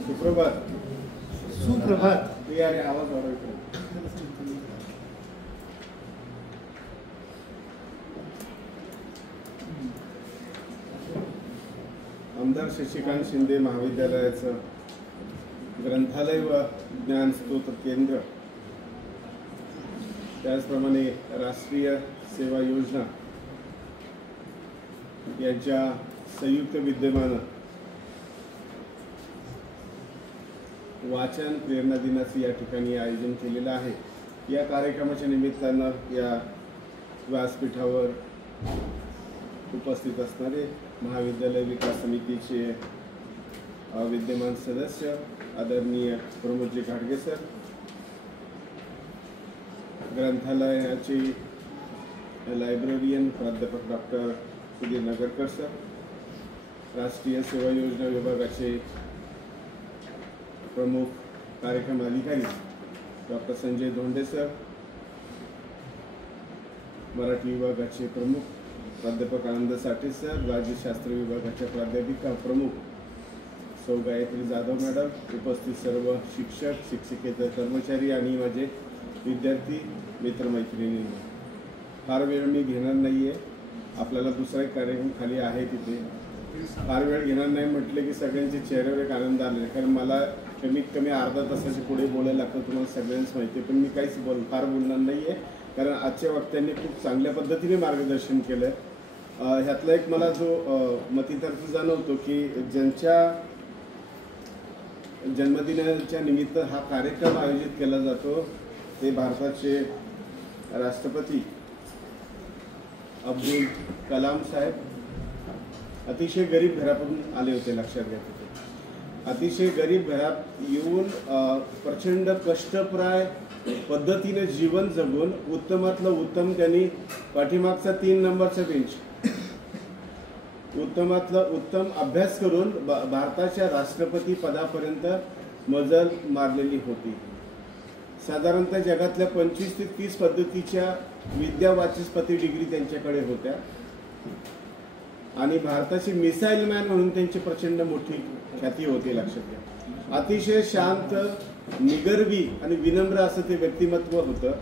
सुप्रभात. सुप्रभात. आवाज वाढवतो. आमदार शशिकांत शिंदे महाविद्यालयाचं ग्रंथालय व ज्ञान स्त्रोत केंद्र, त्याचप्रमाणे राष्ट्रीय सेवा योजना यांच्या संयुक्त विद्यमानं वाचन प्रेरणा दिनाचं या ठिकाणी आयोजन केलेलं आहे. या कार्यक्रमाच्या निमित्तानं या व्यासपीठावर उपस्थित असणारे महाविद्यालय विकास समितीचे विद्यमान सदस्य आदरणीय प्रमोदजी घाटगे सर, ग्रंथालयाचे लायब्ररियन प्राध्यापक डॉक्टर सुधीर नगरकर सर, राष्ट्रीय सेवा योजना विभागाचे प्रमुख कार्यक्रम अधिकारी डॉक्टर संजय धोंडे सर, मराठी विभागाचे प्रमुख प्राध्यापक आनंद साठे सर, राज्यशास्त्र विभागाच्या प्राध्यापिका प्रमुख सौ गायत्री जाधव मॅडम, उपस्थित सर्व शिक्षक, शिक्षकेतर कर्मचारी आणि माझे विद्यार्थी मित्रमैत्रिणी, फार वेळ मी घेणार नाही आहे. आपल्याला दुसरा एक कार्यक्रम खाली आहे तिथे. फार वेळ घेणार नाही म्हटलं की सगळ्यांचे चेहऱ्यावर एक आनंद आलेला, कारण मला कमीत कमी अर्धा तासाच्या पुढे बोलायला लागतं, तुम्हाला सगळ्यांच माहिती आहे. पण मी काहीच फार बोलणार नाही आहे, कारण आजच्या वक्त्यांनी खूप चांगल्या पद्धतीने मार्गदर्शन केलं. ह्यातला एक मला जो मतितार्थ जाणवतो की ज्यांच्या जन्मदिनाच्या निमित्त हा कार्यक्रम आयोजित केला जातो ते भारताचे राष्ट्रपती अब्दुल कलाम साहेब. अतिशय गरीब घरातून आले होते, लक्षात घ्या. तिथे अतिशय गरीब घरात येऊन प्रचंड कष्टप्राय पद्धतीने जीवन जगून उत्तमातलं उत्तम त्यांनी पाठीमागचा 3 नंबरचा बेंच उत्तमातलं उत्तम अभ्यास करून भारताच्या राष्ट्रपती पदापर्यंत मजल मारलेली होती. साधारणतः जगातल्या 25 ते 30 पद्धतीच्या विद्यावाचस्पती डिग्री त्यांच्याकडे होत्या आणि भारताचे मिसाईल मॅन म्हणून त्यांची प्रचंड मोठी ख्याती होती, लक्षात घ्या. अतिशय शांत, निगर्वी आणि विनम्र असं ते व्यक्तिमत्व होतं.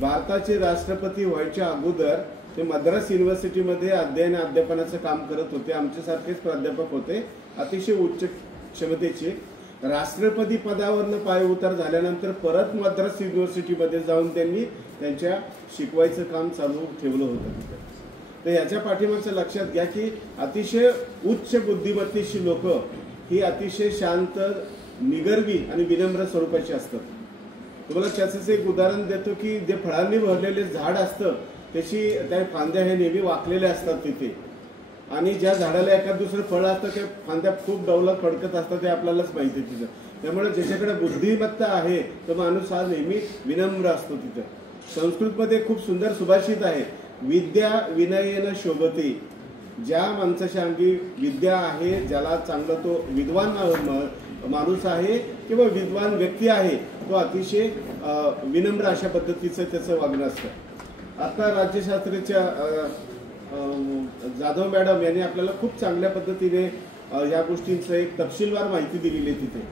भारताचे राष्ट्रपती व्हायच्या अगोदर ते मद्रास युनिव्हर्सिटीमध्ये अध्यापनाचं काम करत होते. आमच्यासारखेच प्राध्यापक होते, अतिशय उच्च क्षमतेचे. राष्ट्रपती पदावरनं पायउतार झाल्यानंतर परत मद्रास युनिव्हर्सिटीमध्ये जाऊन त्यांनी त्यांच्या शिकवायचं काम चालू ठेवलं होतं. तर याच्या पाठीमागचं लक्षात घ्या की अतिशय उच्च बुद्धिमत्तेची लोक ही अतिशय शांत, निगर्वी आणि विनम्र स्वरूपाची असतात. तुम्हाला त्याचंच एक उदाहरण देतो की जे फळांनी भरलेले झाड असतं त्या फांद्या हे नेहमी वाकलेल्या असतात तिथे, आणि ज्या झाडाला एखाद दुसरं फळ असतं त्या फांद्या खूप डौलात फडकत असतात, ते आपल्यालाच माहिती आहे तिथं. त्यामुळे ज्याच्याकडे बुद्धिमत्ता आहे तो माणूस हा नेहमी विनम्र असतो. तिथं संस्कृतमध्ये खूप सुंदर सुभाषित आहे, विद्या विनयेन शोभते. ज्या माणसाच्या अंगी विद्या आहे, ज्याला चांगला तो विद्वान माणूस आहे किंवा विद्वान व्यक्ती आहे, तो अतिशय विनम्र अशा पद्धतीचं त्याचं वागणं असतं. आता राज्यशास्त्राच्या जाधव मॅडम यांनी आपल्याला खूप चांगल्या पद्धतीने या गोष्टींचं एक तपशीलवार माहिती दिलेली आहे तिथे.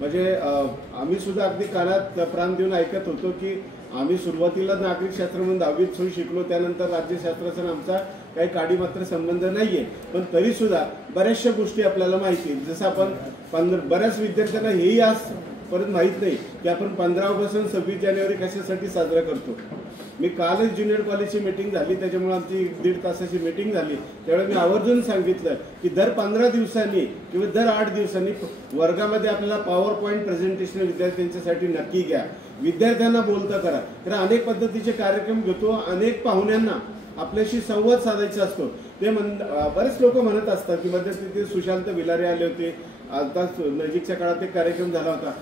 म्हणजे आम्ही सुद्धा अगदी कानात प्राण देऊन ऐकत होतो की आम्ही सुरुवातीला नागरिकशास्त्र म्हणून 10वीत शिकलो, त्यानंतर राज्यशास्त्राचा आमचा काही काडी मात्र संबंध नाहीये, पण तरी सुद्धा बऱ्याचशा गोष्टी आपल्याला माहिती आहेत. जसं आपण बऱ्याच विद्यार्थ्यांना हेही आज परत माहीत नाही की आपण 15 ऑगस्ट आणि 26 जानेवारी कशासाठी साजरा करतो. मी कालच ज्युनियर कॉलेजची मीटिंग झाली, त्याच्यामुळे आमची 1.5 तासाची मीटिंग झाली. त्यावेळेला मी आवर्जून सांगितलं की दर 15 दिवसांनी किंवा दर 8 दिवसांनी वर्गामध्ये आपल्याला पॉवर पॉईंट प्रेझेंटेशन विद्यार्थ्यांच्यासाठी नक्की घ्या, विद्यार्थ्यांना बोलता करा. तर अनेक पद्धतीचे कार्यक्रम घेतो, अनेक पाहुण्यांना आपल्याशी संवाद साधायचा असतो. ते बरेच लोक म्हणत असतात की मध्यंतरी सुशांत विलारे आले होते, आता नजीकच्या काळात एक कार्यक्रम झाला होता.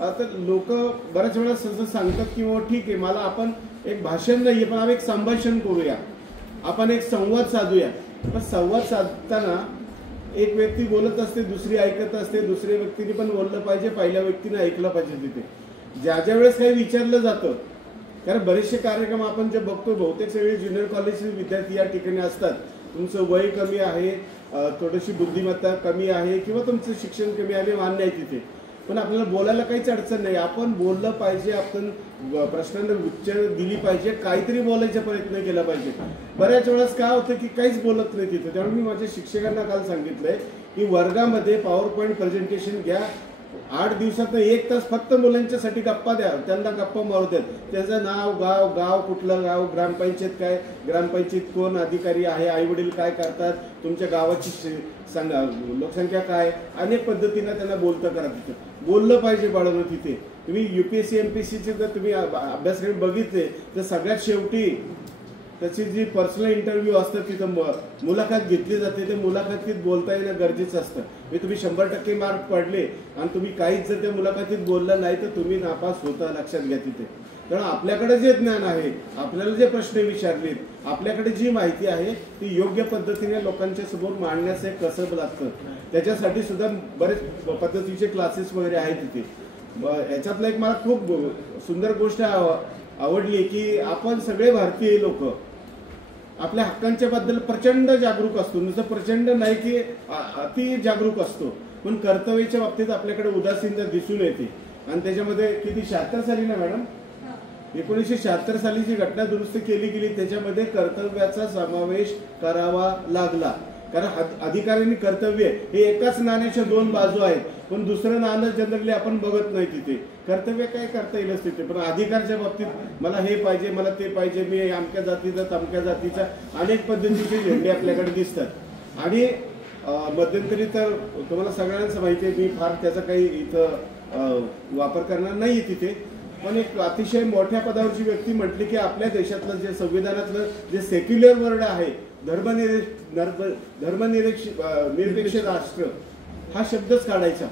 आता लोक बऱ्याच वेळा सहज सांगतात की हो ठीक आहे, मला आपण एक भाषण नाहीये पण आपण एक संभाषण करूया, आपण एक संवाद साधूया. पण संवाद साधताना एक व्यक्ती बोलत असते, दुसरी ऐकत असते, दुसऱ्या व्यक्तीने पण बोललं पाहिजे, पहिल्या व्यक्तीने ऐकलं पाहिजे. तिथे ज्या वेळेस काही विचारलं जातं, कारण बरेचसे कार्यक्रम आपण जे बघतो बहुतेक सगळे ज्युनियर कॉलेजचे विद्यार्थी या ठिकाणी असतात. तुमचं वय कमी आहे, थोडीशी बुद्धिमत्ता कमी आहे किंवा तुमचं शिक्षण कमी आहे, मान्य आहे तिथे, पण आपल्याला बोलायला काहीच अडचण नाही. आपण बोललं पाहिजे, आपण प्रश्नांना उत्तर दिली पाहिजे, काहीतरी बोलायचा प्रयत्न केला पाहिजे. बऱ्याच वेळेस काय होतं की काहीच बोलत नाही तिथे. त्यामुळे मी माझ्या शिक्षकांना काल सांगितलंय की वर्गामध्ये पॉवर पॉईंट प्रेझेंटेशन घ्या, 8 दिवसात 1 तास फक्त मुलांच्यासाठी गप्पा द्या, त्यांना गप्पा मारू द्या. त्याचं नाव, गाव कुठलं गाव, ग्रामपंचायत काय, ग्रामपंचायत कोण अधिकारी आहे, आई वडील काय करतात, तुमच्या गावाची सांगा लोकसंख्या काय, अनेक पद्धतीनं त्यांना बोलतं करा. तिथं बोललं पाहिजे बाळांनो. तिथे तुम्ही UPSC MPSCचे जर तुम्ही अभ्यासक्रम बघितले तर सगळ्यात शेवटी त्याची जी पर्सनल इंटरव्ह्यू असतं तिथं मुलाखत घेतली जाते. ते मुलाखतीत बोलता येणं गरजेचं असतं. तुम्ही 100% मार्क पडले आणि तुम्ही काहीच जर त्या मुलाखतीत बोलला नाही तर तुम्ही नापास होता, लक्षात घ्या तिथे. कारण आपल्याकडे जे ज्ञान आहे, आपल्याला जे प्रश्न विचारलेत, आपल्याकडे जी माहिती आहे ती योग्य पद्धतीने लोकांच्या समोर मांडण्याचं एक कसब लागतं. त्याच्यासाठी सुद्धा बरेच पद्धतीचे क्लासेस वगैरे आहेत तिथे. याच्यातलं एक मला खूप सुंदर गोष्ट आवडली की आपण सगळे भारतीय लोक आपल्या हक्कांच्या बद्दल प्रचंड जागरूक असतो. नुसतं प्रचंड नाही की अति जागरूक असतो, पण कर्तव्याच्या बाबतीत आपल्याकडे उदासीनता दिसून येते. आणि त्याच्यामध्ये किती 76 साली ना मॅडम, 1976 साली जी घटना दुरुस्त केली गेली त्याच्यामध्ये कर्तव्याचा समावेश करावा लागला. कारण अधिकाऱ्यांनी कर्तव्य हे एकाच नाण्याच्या 2 बाजू आहेत, पण दुसरं नाणं जनरली आपण बघत नाही. तिथे कर्तव्य काय करता येईलच तिथे, पण अधिकारच्या बाबतीत मला हे पाहिजे, मला ते पाहिजे, मी अमक्या जातीचा तमक्या जातीचा, अनेक पद्धतीचे झेंडे आपल्याकडे दिसतात. आणि मध्यंतरी तर तुम्हाला सगळ्यांना माहिती आहे, मी फार त्याचा काही इथं वापर करणार नाही तिथे, पण एक अतिशय मोठ्या पदावरची व्यक्ती म्हटली की आपल्या देशातलं जे संविधानातलं जे सेक्युलर वर्ड आहे, धर्मनिरपेक्ष राष्ट्र हा शब्दच काढायचा.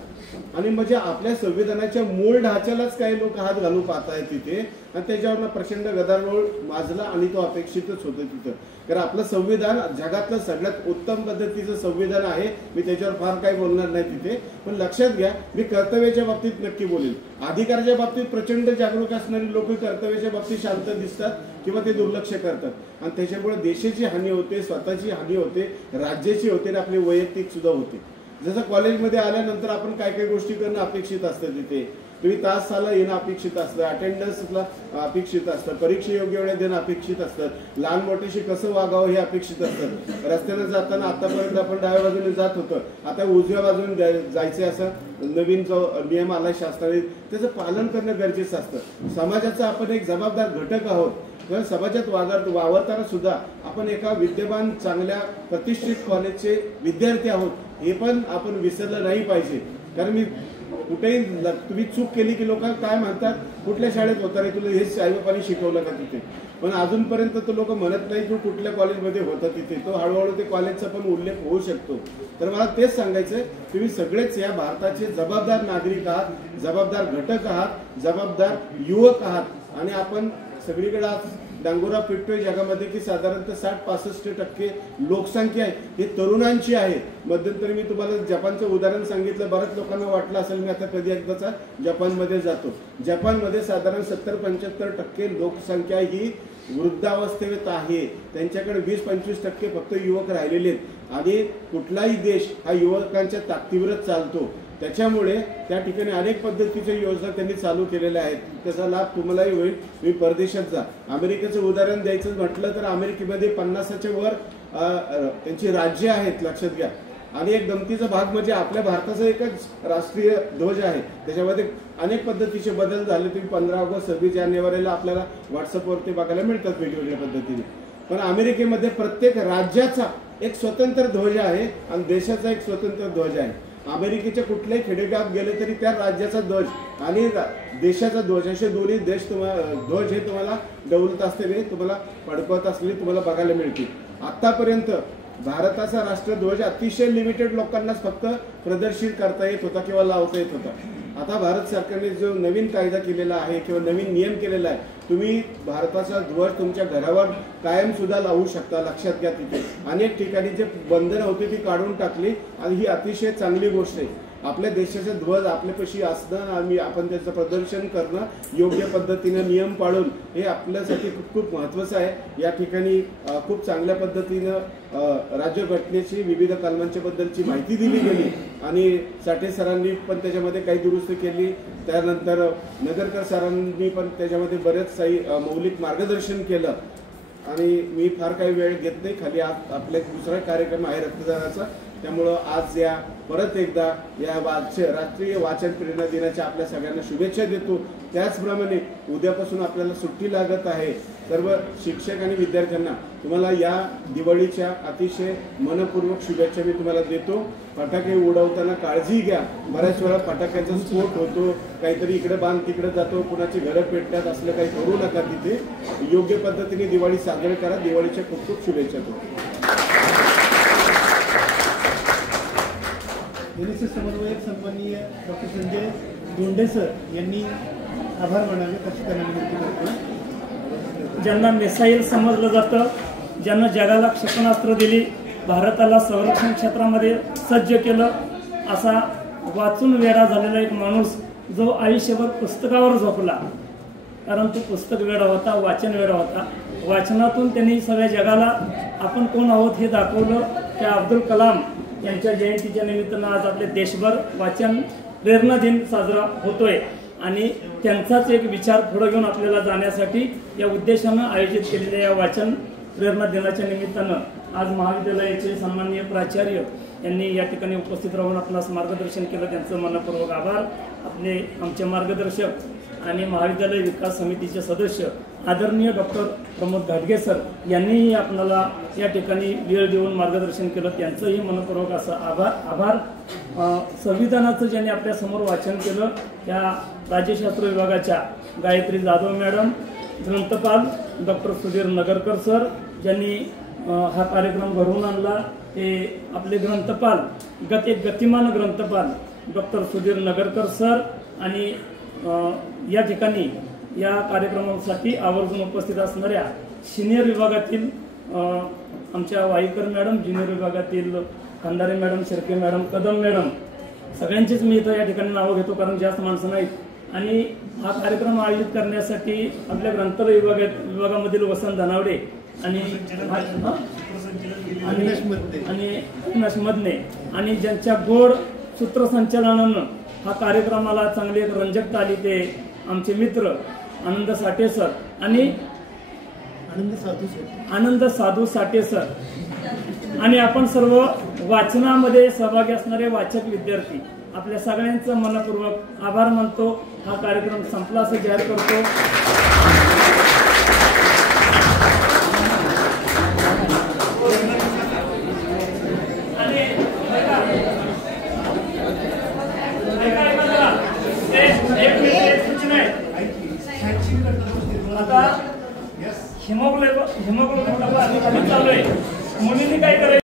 आणि म्हणजे आपल्या संविधानाच्या मूळ ढाच्यालाच काही लोक हात घालू पाहतायत तिथे, आणि त्याच्यावर प्रचंड गदारोळ माजला आणि तो अपेक्षितच होतं तिथं. कारण आपलं संविधान जगातलं सगळ्यात उत्तम पद्धतीचं संविधान आहे. मी त्याच्यावर फार काही बोलणार नाही तिथे, पण लक्षात घ्या मी कर्तव्याच्या बाबतीत नक्की बोलेल. अधिकाराच्या बाबतीत प्रचंड जागरूक असणारी लोक कर्तव्याच्या बाबतीत शांत दिसतात किंवा ते दुर्लक्ष करतात, आणि त्याच्यामुळे देशाची हानी होते, स्वतःची हानी होते, राज्याची होते आणि आपली वैयक्तिक सुद्धा होते. जसं कॉलेजमध्ये आल्यानंतर आपण काय काय गोष्टी करणं अपेक्षित असतं. तिथे तुम्ही तासाला येणं अपेक्षित असतं, अटेंडन्सला अपेक्षित असतं, परीक्षा योग्य वेळेत देणं अपेक्षित असतं, लहान मोठ्याशी कसं वागावं हे अपेक्षित असतं. रस्त्याने जाताना आतापर्यंत आपण डाव्या बाजूने जात होतं, आता उजव्या बाजूने जायचं असं नवीन जो नियम आला शासनाने त्याचं पालन करणं गरजेचं असतं. समाजाचा आपण एक जबाबदार घटक आहोत. कारण समाजात वावरताना सुद्धा आपण एका विद्यमान चांगल्या प्रतिष्ठित कॉलेजचे विद्यार्थी आहोत हे पण आपण विसरलं नाही पाहिजे. कारण मी कुठेही तुम्ही चूक केली की लोक काय म्हणतात, कुठल्या शाळेत होता रे, तुला हेच आईबापांनी शिकवलं का तिथे, पण अजूनपर्यंत तो लोक म्हणत नाही तू कुठल्या कॉलेजमध्ये होता तिथे. तो हळूहळू ते कॉलेजचा पण उल्लेख होऊ शकतो. तर मला तेच सांगायचंय, तुम्ही सगळेच या भारताचे जबाबदार नागरिक आहात, जबाबदार घटक आहात, जबाबदार युवक आहात. आणि आपण सगळीकडे आज डांगोरा पिटतोय जगामध्ये की साधारणतः 60-65% लोकसंख्या आहे हे तरुणांची आहे. मध्यंतरी मी तुम्हाला जपानचं उदाहरण सांगितलं, बऱ्याच लोकांना वाटलं असेल मी आता कधी एकदाचा जपानमध्ये जातो. जपानमध्ये साधारण 70-75% लोकसंख्या ही वृद्धावस्थेत आहे. त्यांच्याकडे 20-25% फक्त युवक राहिलेले आहेत. आणि कुठलाही देश हा युवकांच्या ताकदीवरच चालतो. त्याच्यामुळे त्या ठिकाणी अनेक पद्धतीच्या योजना त्यांनी चालू केलेल्या आहेत. त्याचा लाभ तुम्हालाही होईल. तुम्ही परदेशात जा. अमेरिकेचं उदाहरण द्यायचं म्हटलं तर अमेरिकेमध्ये 50च्या वर त्यांची राज्य आहेत, लक्षात घ्या. आणि एक गमतीचा भाग म्हणजे आपल्या भारताचा एकच राष्ट्रीय ध्वज आहे, त्याच्यामध्ये अनेक पद्धतीचे बदल झाले. तुम्ही 15 ऑगस्ट 26 जानेवारीला आपल्याला व्हॉट्सअपवरती बघायला मिळतात वेगवेगळ्या पद्धतीने. पण अमेरिकेमध्ये प्रत्येक राज्याचा एक स्वतंत्र ध्वज आहे आणि देशाचा एक स्वतंत्र ध्वज आहे. अमेरिकेच्या कुठल्याही खेडेगावात गेले तरी त्या राज्याचा ध्वज आणि देशाचा ध्वज असे दोन्ही देश ध्वज हे तुम्हाला डौलत असलेले, तुम्हाला फडकवत असलेले तुम्हाला बघायला मिळतील. आतापर्यंत भारताचा राष्ट्रध्वज अतिशय लिमिटेड लोकांनाच फक्त प्रदर्शित करता येत होता किंवा लावता येत होता. आता भारत सरकारने जो नवीन कायदा केलेला आहे किंवा नवीन नियम केलेला आहे, तुम्ही भारताचा ध्वज तुमच्या घरावर कायम सुद्धा लावू शकता. लक्षात घ्या. तिथे अनेक ठिकाणी जे बंधनं होती ती काढून टाकली आणि ही अतिशय चांगली गोष्ट आहे. आपल्या देशाचा ध्वज आपल्यापाशी असणं आणि आपण त्याचं प्रदर्शन करणं योग्य पद्धतीने नियम पाळून हे आपल्यासाठी खूप खूप महत्त्वाचं आहे. या ठिकाणी खूप चांगल्या पद्धतीनं राज्यघटनेची विविध कलमांच्या बद्दलची माहिती दिली गेली आणि साठे सरांनी पण त्याच्यामध्ये काही दुरुस्ती केली. त्यानंतर नगरकर सरांनी पण त्याच्यामध्ये बरेच काही मौलिक मार्गदर्शन केलं. आणि मी फार काही वेळ घेत नाही. खाली आपला एक दुसरा कार्यक्रम आहे रक्तदानाचा, त्यामुळं आज या परत एकदा या राष्ट्रीय वाचन प्रेरणा दिनाच्या आपल्या सगळ्यांना शुभेच्छा देतो. त्याचप्रमाणे उद्यापासून आपल्याला सुट्टी लागत आहे. सर्व शिक्षक आणि विद्यार्थ्यांना तुम्हाला या दिवाळीच्या अतिशय मनपूर्वक शुभेच्छा मी तुम्हाला देतो. फटाके उडवताना काळजी घ्या. बऱ्याच वेळा फटाक्याचा स्फोट होतो, काहीतरी इकडे बांध तिकडे जातो, कुणाची घरं पेटतात, असलं काही करू नका. तिथे योग्य पद्धतीने दिवाळी साजरी करा. दिवाळीच्या खूप खूप शुभेच्छा देतो. एनएसएस समन्वयक सन्माननीय डॉक्टर संजय दोंडे सर यांनी आभार मानावे अशी त्यांना विनंती करतो. ज्यांना मिसाईल समजलं जातं, ज्यांना जगाला क्षेपणास्त्र दिली, भारताला संरक्षण क्षेत्रामध्ये सज्ज केलं, असा वाचून वेडा झालेला एक माणूस जो आयुष्यभर पुस्तकावर झोपला. कारण तो पुस्तक वेडा होता, वाचन वेडा होता. वाचनातून त्यांनी सगळ्या जगाला आपण कोण आहोत हे दाखवलं. त्या अब्दुल कलाम यांच्या जयंतीच्या निमित्तानं आज आपले देशभर वाचन प्रेरणा दिन साजरा होतोय आणि त्यांचाच एक विचार पुढे घेऊन आपल्याला जाण्यासाठी या उद्देशानं आयोजित केलेल्या या वाचन प्रेरणा दिनाच्या निमित्तानं आज महाविद्यालयाचे सन्माननीय प्राचार्य यांनी या ठिकाणी उपस्थित राहून आपणास मार्गदर्शन केलं. त्यांचं मनपूर्वक आभार. आपले आमचे मार्गदर्शक आणि महाविद्यालय विकास समितीचे सदस्य आदरणीय डॉक्टर प्रमोद घाटगे सर यांनीही आपल्याला या ठिकाणी वेळ देऊन मार्गदर्शन केलं. त्यांचंही मनपूर्वक असं आभार. संविधानाचं ज्यांनी आपल्यासमोर वाचन केलं त्या राज्यशास्त्र विभागाच्या गायत्री जाधव मॅडम, ग्रंथपाल डॉक्टर सुधीर नगरकर सर ज्यांनी हा कार्यक्रम घडवून आणला, ते आपले ग्रंथपाल गतिमान ग्रंथपाल डॉक्टर सुधीर नगरकर सर आणि या ठिकाणी या कार्यक्रमासाठी आवर्जून उपस्थित असणाऱ्या सिनियर विभागातील आमच्या वाईकर मॅडम, ज्युनियर विभागातील Khandare madam, Shirke madam, Kadam madam, सगळ्यांचीच मी इथं या ठिकाणी नावं घेतो कारण जास्त माणसं नाहीत. आणि हा कार्यक्रम आयोजित करण्यासाठी आपल्या ग्रंथालय विभागामधील वसंत धनावडे आणि मधने आणि ज्यांच्या गोड सूत्रसंचालनानं हा कार्यक्रमाला चांगली एक रंजकता आली ते आमचे मित्र आनंद साठे सर आणि आनंद साधू साठे सर आणि आपण सर्व वाचनामध्ये सहभागी असणारे वाचक विद्यार्थी आपल्या सगळ्यांचं मनपूर्वक आभार मानतो. हा कार्यक्रम संपला असं जाहीर करतो. आता हिमोग्लोबिन चालू आहे. मुलींनी काय करायचं